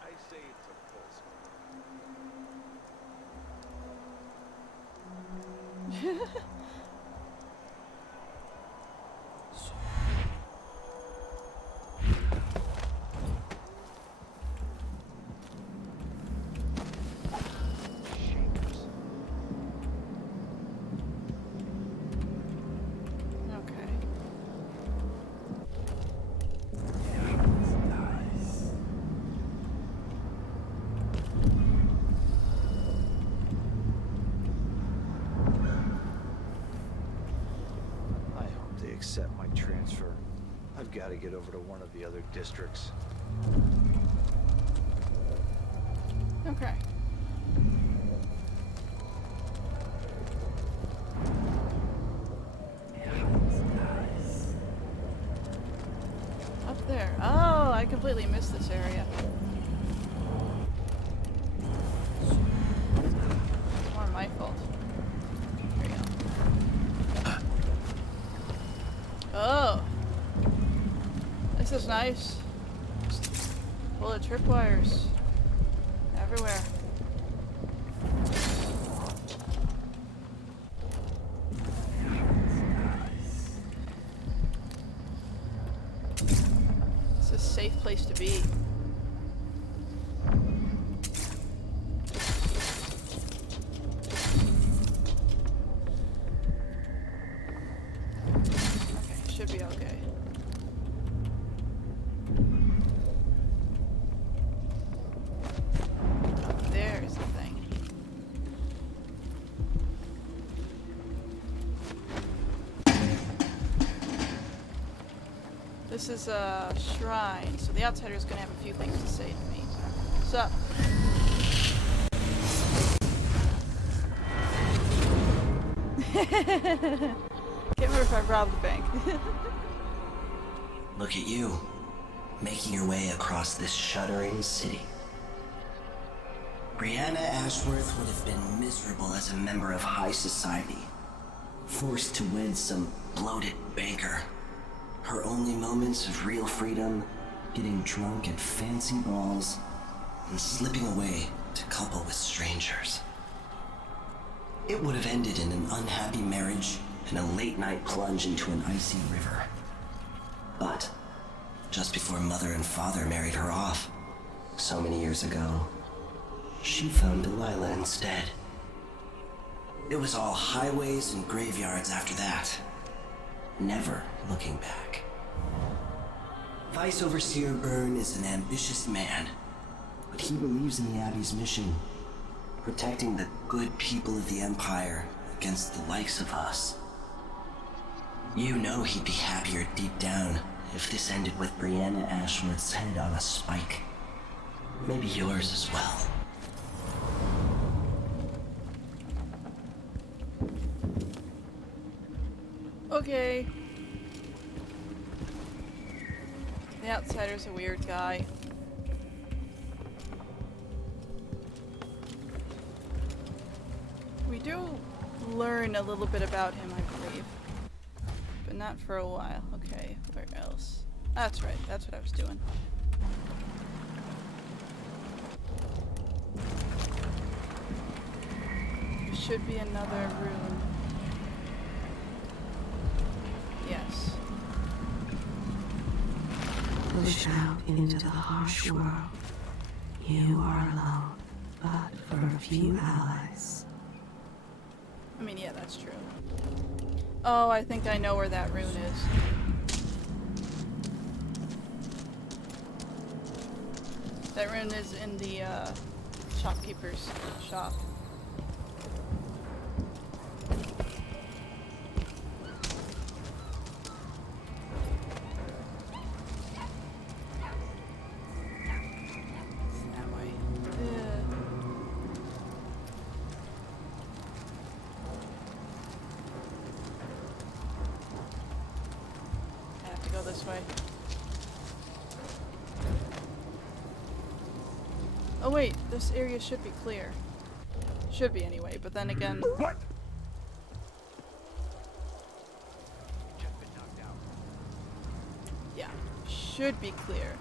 I say it's a pulse. Okay. Nice. I hope they accept my transfer. I've got to get over to one of the other districts. Okay. Nice. Up there. Oh, I completely missed this area. More my fault. Here we go. Oh. This is nice. Just full of tripwires. Everywhere. It's a safe place to be. Okay, should be okay. There's the thing. This is a shrine, so the outsider's gonna have a few things to say to me. Sup? Can't remember if I robbed the bank. Look at you, making your way across this shuddering city. Brianna Ashworth would have been miserable as a member of high society, forced to wed some bloated banker. Her only moments of real freedom, getting drunk at fancy balls, and slipping away to couple with strangers. It would have ended in an unhappy marriage and a late-night plunge into an icy river. But just before Mother and Father married her off, so many years ago, she found Delilah instead. It was all highways and graveyards after that, never looking back. Vice Overseer Byrne is an ambitious man, but he believes in the Abbey's mission, protecting the good people of the Empire against the likes of us. You know he'd be happier deep down if this ended with Brianna Ashworth's head on a spike. Maybe yours as well. Okay. The outsider's a weird guy. We do learn a little bit about him, I believe. But not for a while. Okay, where else? That's right, that's what I was doing. There should be another room. Yes. Push out into the harsh world. You are alone, but for a few allies. I mean, yeah, that's true. Oh, I think I know where that rune is. That rune is in the shopkeeper's shop. That way. I have to this way. Oh wait, this area should be clear. Should be anyway, but then again... What? Yeah, should be clear.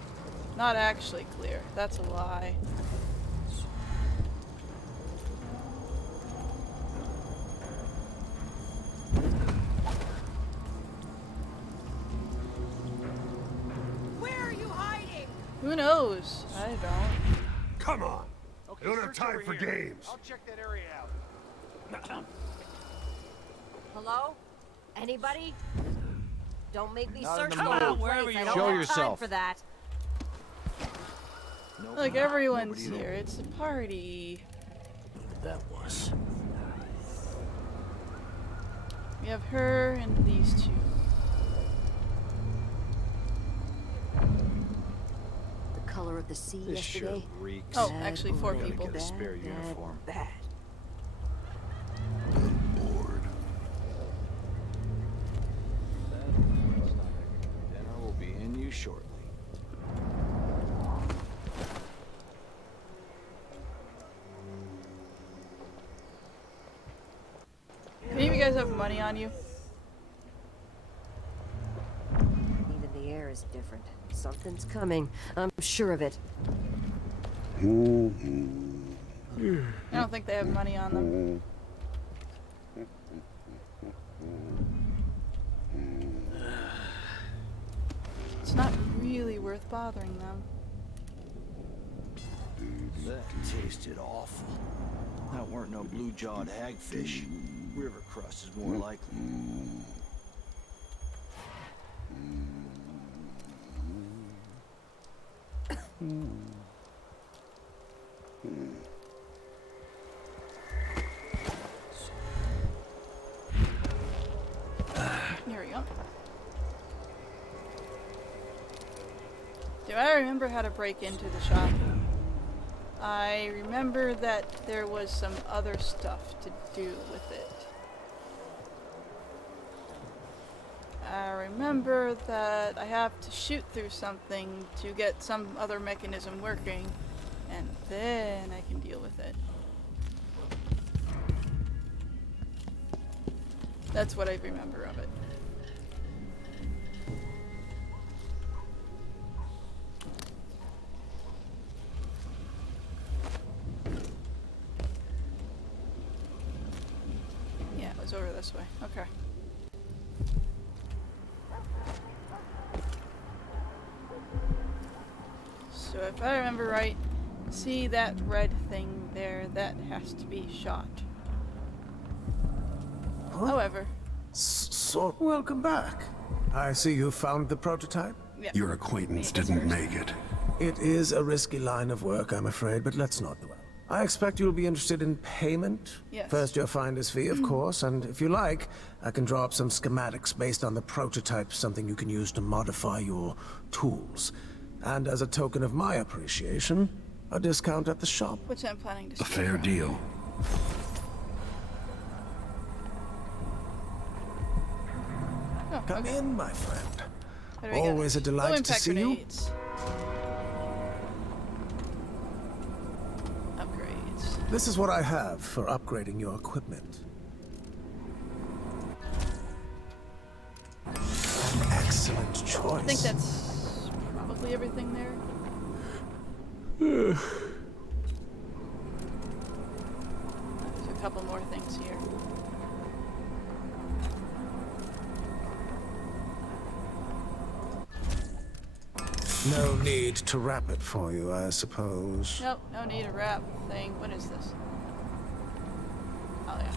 Not actually clear. That's a lie. Where are you hiding? Who knows? I don't. Come on. Okay, I don't have search time over for here. games. I'll check that area out. Hello? Anybody? Don't make me Not in search the the mood. whole Wherever place. you I are. don't Show have time yourself. for that. Nope. Like, everyone's Nobody here. It's a party. That was. We have her and these two. The color of the sea This shirt yesterday. reeks. Oh, actually 4 Gotta people. get a spare uniform. Bad. Bored. Dinner will be in you shortly. Any of you guys have money on you? Even the air is different. Something's coming. I'm sure of it. I don't think they have money on them. It's not really worth bothering them. That tasted awful. That weren't no blue-jawed hagfish. River crust is more likely. Here we go. Do I remember how to break into the shop? I remember that there was some other stuff to do with it. I remember that I have to shoot through something to get some other mechanism working, and then I can deal with it. That's what I remember of it. Yeah, it was over this way. Okay. So if I remember right, see that red thing there? That has to be shot. However, So, welcome back. I see you found the prototype. yeah. Your acquaintance didn't make it. It is a risky line of work, I'm afraid, but let's not dwell. I expect you'll be interested in payment. Yes. First, your finder's fee, of course, and if you like, I can draw up some schematics based on the prototype, something you can use to modify your tools. And as a token of my appreciation, a discount at the shop. Which I'm planning to A fair deal. Oh, Come okay. in, my friend. What do we got? Always a delight Low to impact see you. grenades. Upgrades. This is what I have for upgrading your equipment. An excellent choice. I think that's probably everything there. There's a couple more things here. No need to wrap it for you, I suppose. Nope, no need a wrap thing. What is this? Oh yeah.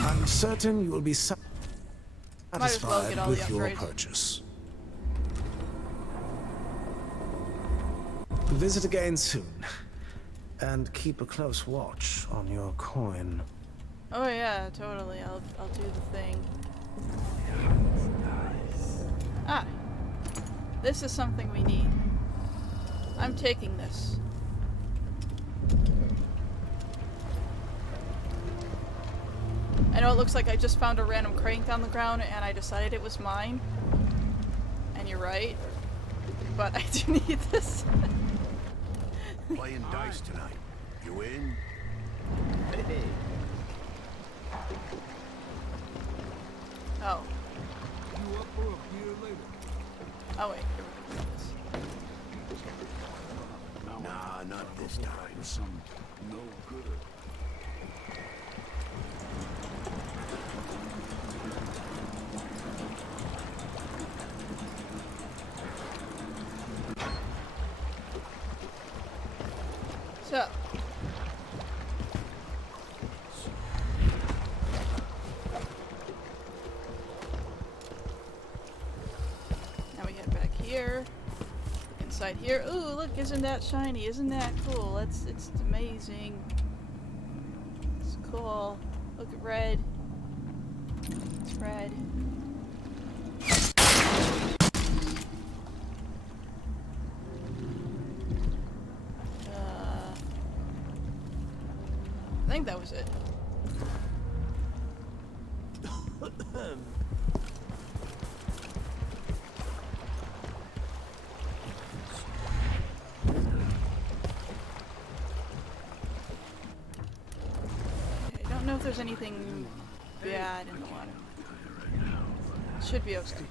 I'm certain you will be as well satisfied get all the with your upgrades. purchase. Visit again soon. And keep a close watch on your coin. Oh yeah, totally. I'll do the thing. Ah, this is something we need. I'm taking this. I know it looks like I just found a random crank on the ground and I decided it was mine. And you're right. But I do need this. Playing dice tonight. You in? Hey. Oh. You up for a beer later? Oh wait. Nah, not this time. Some no good. So. Now we head back here. Inside here. Ooh, look, isn't that shiny? Isn't that cool? It's amazing. It's cool. Look at red. It's red. I think that was it. Okay, I don't know if there's anything bad in the water. Should be okay.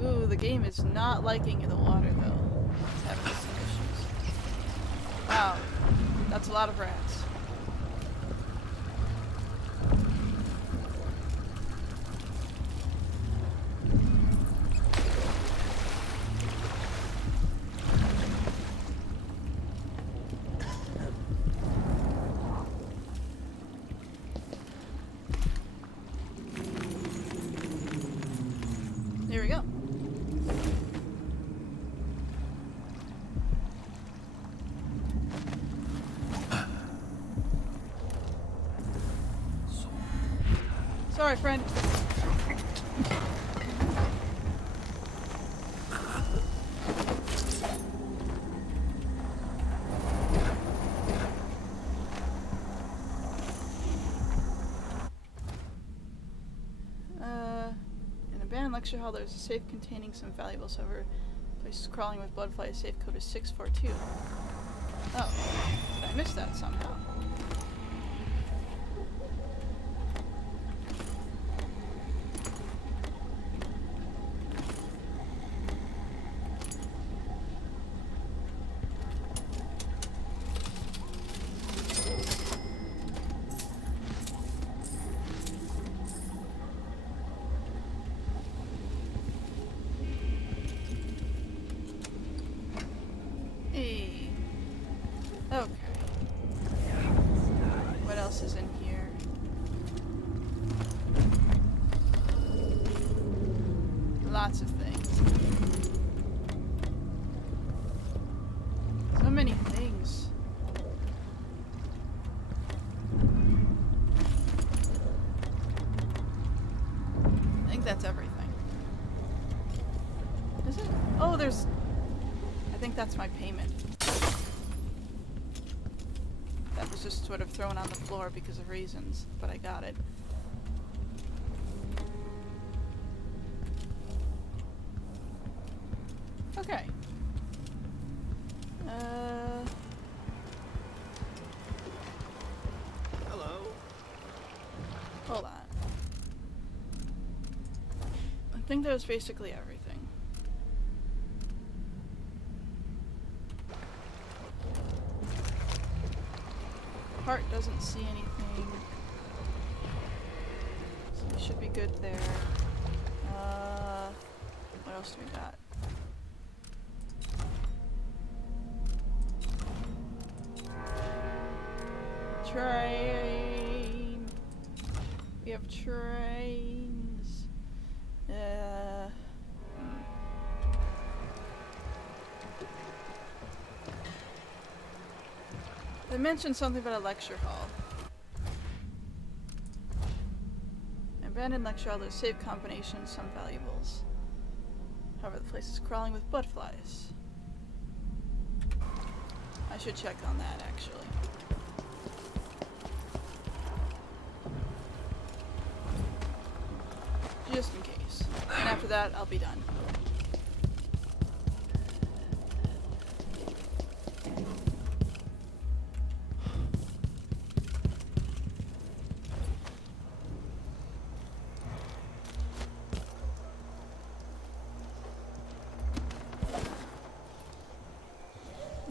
Yeah. Ooh, the game is not liking the water though. It's having some issues. Wow. That's a lot of rats. Here we go. Sorry, friend. In a abandoned lecture hall, there's a safe containing some valuables. However, the place is crawling with bloodflies. Safe code is 642. Oh, did I miss that somehow? Hey. Okay. What else is in here? Lots of things. So many things. I think that's everything. Is it? Oh, there's... I think that's my payment. That was just sort of thrown on the floor because of reasons, but I got it. Okay. Hello. Hold on. I think that was basically everything. Heart doesn't see anything. So we should be good there. What else do we got? Train! We have trains. They mentioned something about a lecture hall. Abandoned lecture hall, there's safe combinations, some valuables. However, the place is crawling with blood flies. I should check on that, actually. Just in case. And after that, I'll be done.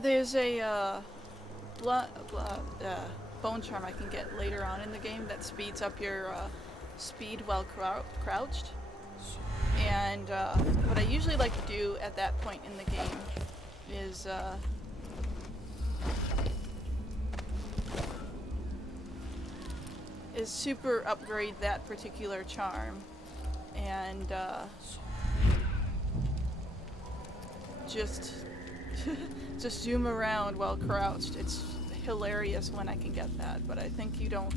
There's a bone charm I can get later on in the game that speeds up your speed while crouched. And what I usually like to do at that point in the game is super upgrade that particular charm and just zoom around while crouched. It's hilarious when I can get that, but I think you can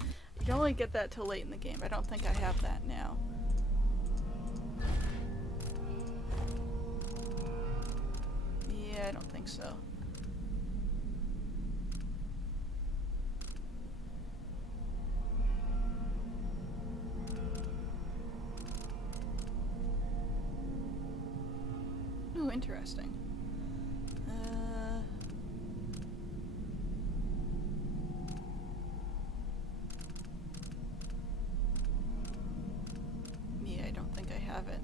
only get that till late in the game. I don't think I have that now. Yeah, I don't think so. Ooh, interesting. Yeah, I don't think I have it.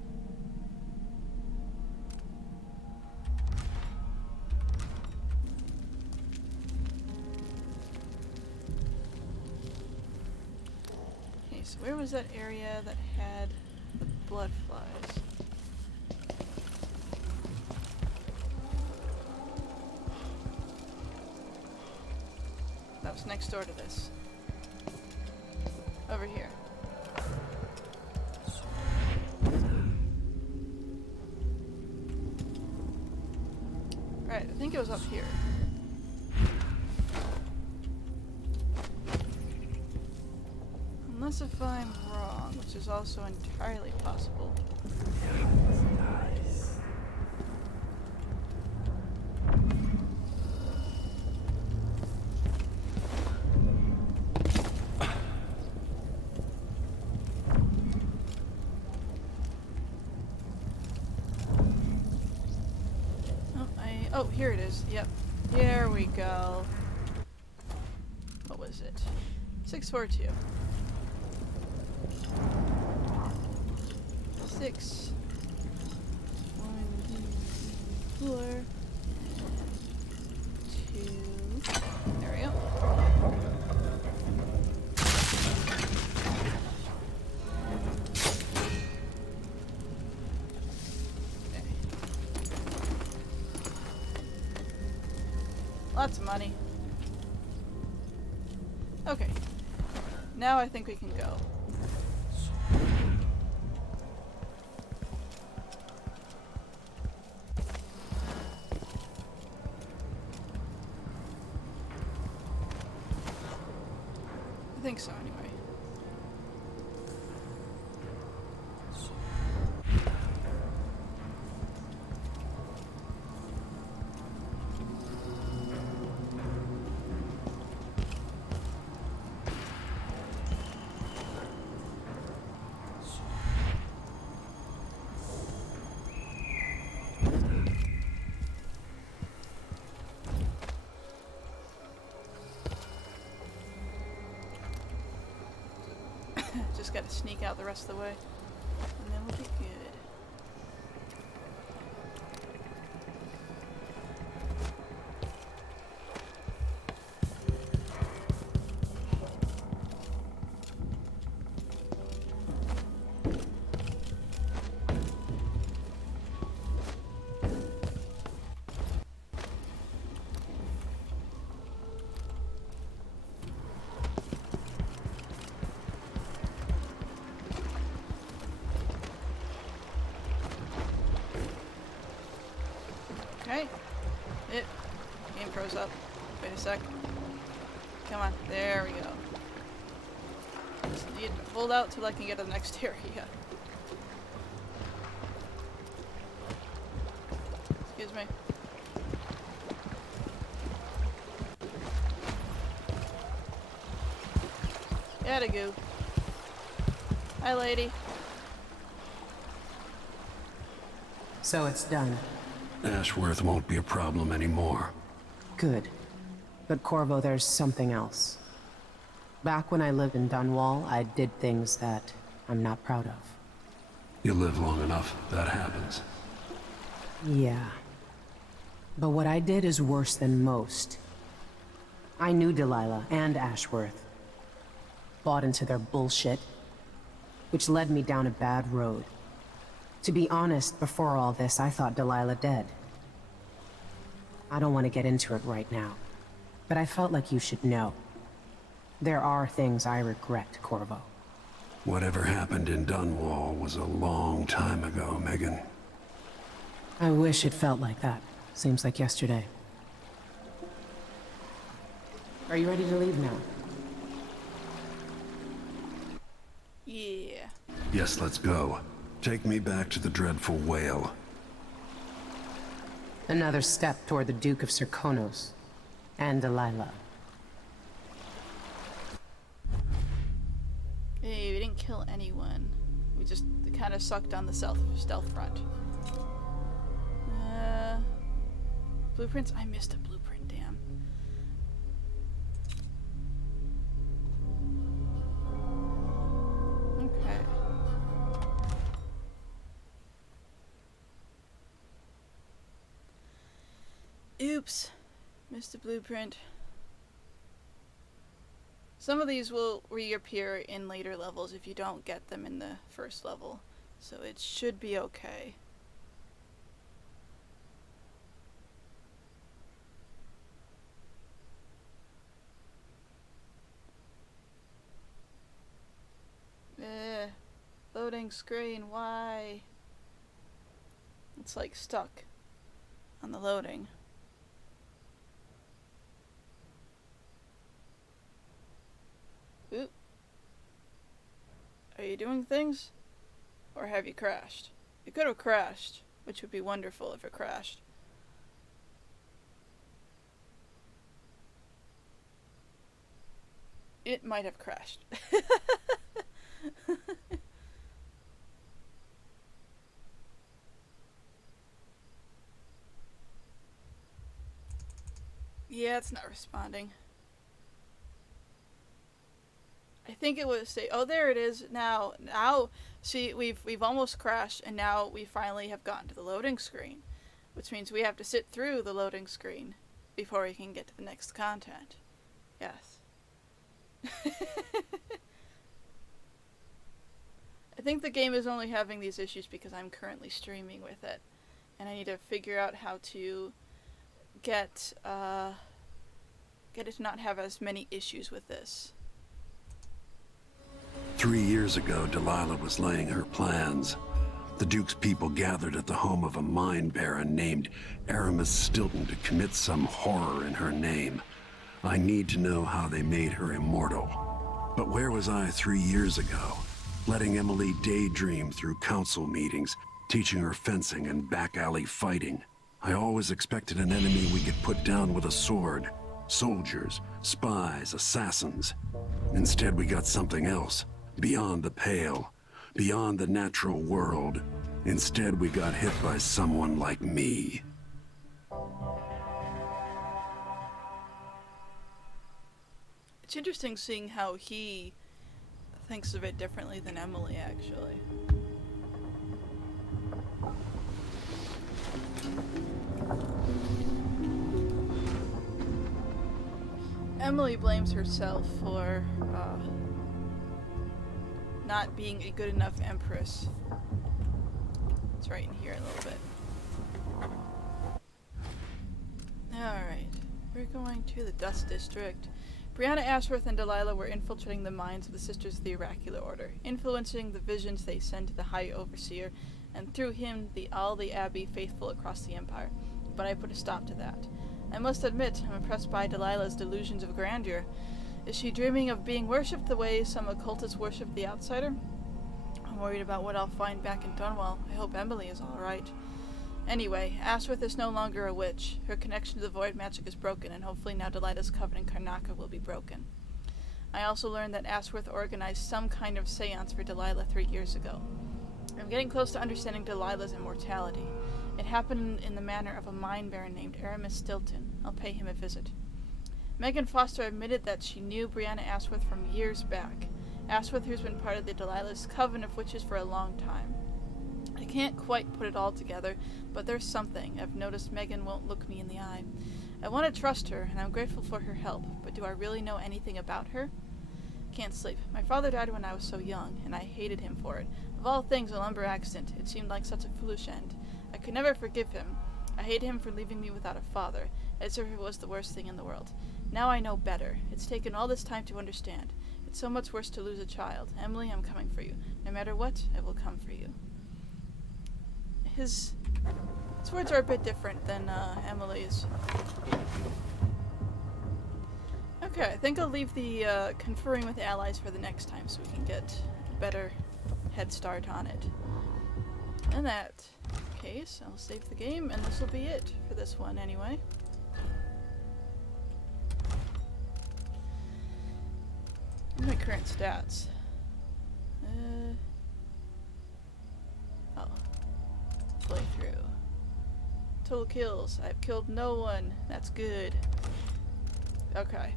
Okay, so where was that area that had the blood flies? That was next door to this. Over here. Right, I think it was up here. Unless if I'm wrong, which is also entirely possible. Oh, here it is. Yep. Here we go. What was it? 642. 6. 1, 4. 2. There we go. Lots of money. Okay. Now I think we can go. I think so, anyway. Just gotta sneak out the rest of the way, and then we'll be good. Okay. Game froze up. Wait a sec. Come on. There we go. Just need to hold out till I can get to the next area. Excuse me. Attagoo. Hi, lady. So it's done. Ashworth won't be a problem anymore. Good. But Corvo, there's something else. Back when I lived in Dunwall, I did things that I'm not proud of. You live long enough, that happens. Yeah. But what I did is worse than most. I knew Delilah and Ashworth. Bought into their bullshit, which led me down a bad road. To be honest, before all this, I thought Delilah dead. I don't want to get into it right now, but I felt like you should know. There are things I regret, Corvo. Whatever happened in Dunwall was a long time ago, Megan. I wish it felt like that. Seems like yesterday. Are you ready to leave now? Yeah. Yes, let's go. Take me back to the dreadful whale. Another step toward the Duke of Serkonos. And Delilah. Hey, we didn't kill anyone. We just kind of sucked on the stealth front. Blueprints? I missed a blueprint, damn. Okay. Oops. Missed a blueprint. Some of these will reappear in later levels if you don't get them in the first level. So it should be okay. Loading screen, why? It's like stuck on the loading. Oop. Are you doing things? Or have you crashed? You could have crashed, which would be wonderful if it crashed. It might have crashed. Yeah, it's not responding. I think it was say, oh, there it is. Now, see, we've almost crashed, and now we finally have gotten to the loading screen, which means we have to sit through the loading screen before we can get to the next content. Yes. I think the game is only having these issues because I'm currently streaming with it, and I need to figure out how to get it to not have as many issues with this. 3 years ago, Delilah was laying her plans. The Duke's people gathered at the home of a mine baron named Aramis Stilton to commit some horror in her name. I need to know how they made her immortal. But where was I 3 years ago? Letting Emily daydream through council meetings, teaching her fencing and back-alley fighting. I always expected an enemy we could put down with a sword. Soldiers, spies, assassins. Instead, we got something else. Beyond the pale. Beyond the natural world. Instead, we got hit by someone like me. It's interesting seeing how he thinks of it differently than Emily, actually. Emily blames herself for not being a good enough empress. It's right in here a little bit. Alright, we're going to the Dust District. Brianna, Ashworth, and Delilah were infiltrating the minds of the Sisters of the Oracular Order, influencing the visions they send to the High Overseer, and through him, all the Abbey faithful across the Empire. But I put a stop to that. I must admit, I'm impressed by Delilah's delusions of grandeur. Is she dreaming of being worshipped the way some occultists worship the outsider? I'm worried about what I'll find back in Dunwall. I hope Emily is alright. Anyway, Ashworth is no longer a witch. Her connection to the void magic is broken, and hopefully now Delilah's coven in Karnaca will be broken. I also learned that Ashworth organized some kind of seance for Delilah 3 years ago. I'm getting close to understanding Delilah's immortality. It happened in the manner of a mind baron named Aramis Stilton. I'll pay him a visit. Megan Foster admitted that she knew Brianna Ashworth from years back. Ashworth has been part of the Delilah's coven of witches for a long time. I can't quite put it all together, but there's something. I've noticed Megan won't look me in the eye. I want to trust her, and I'm grateful for her help, but do I really know anything about her? Can't sleep. My father died when I was so young, and I hated him for it. Of all things, a lumber accident. It seemed like such a foolish end. I could never forgive him. I hated him for leaving me without a father, as if it was the worst thing in the world. Now I know better. It's taken all this time to understand. It's so much worse to lose a child. Emily, I'm coming for you. No matter what, I will come for you. His words are a bit different than Emily's. Okay, I think I'll leave the conferring with allies for the next time so we can get a better head start on it. In that case, I'll save the game, and this will be it for this one anyway. What are my current stats? Playthrough. Total kills. I've killed no one. That's good. Okay.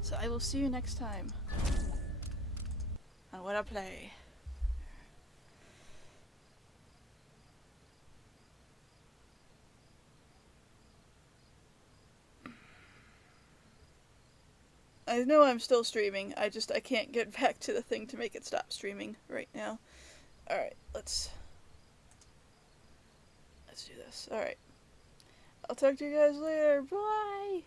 So I will see you next time on What I Play. I know I'm still streaming. I can't get back to the thing to make it stop streaming right now. Alright, let's do this. Alright. I'll talk to you guys later. Bye!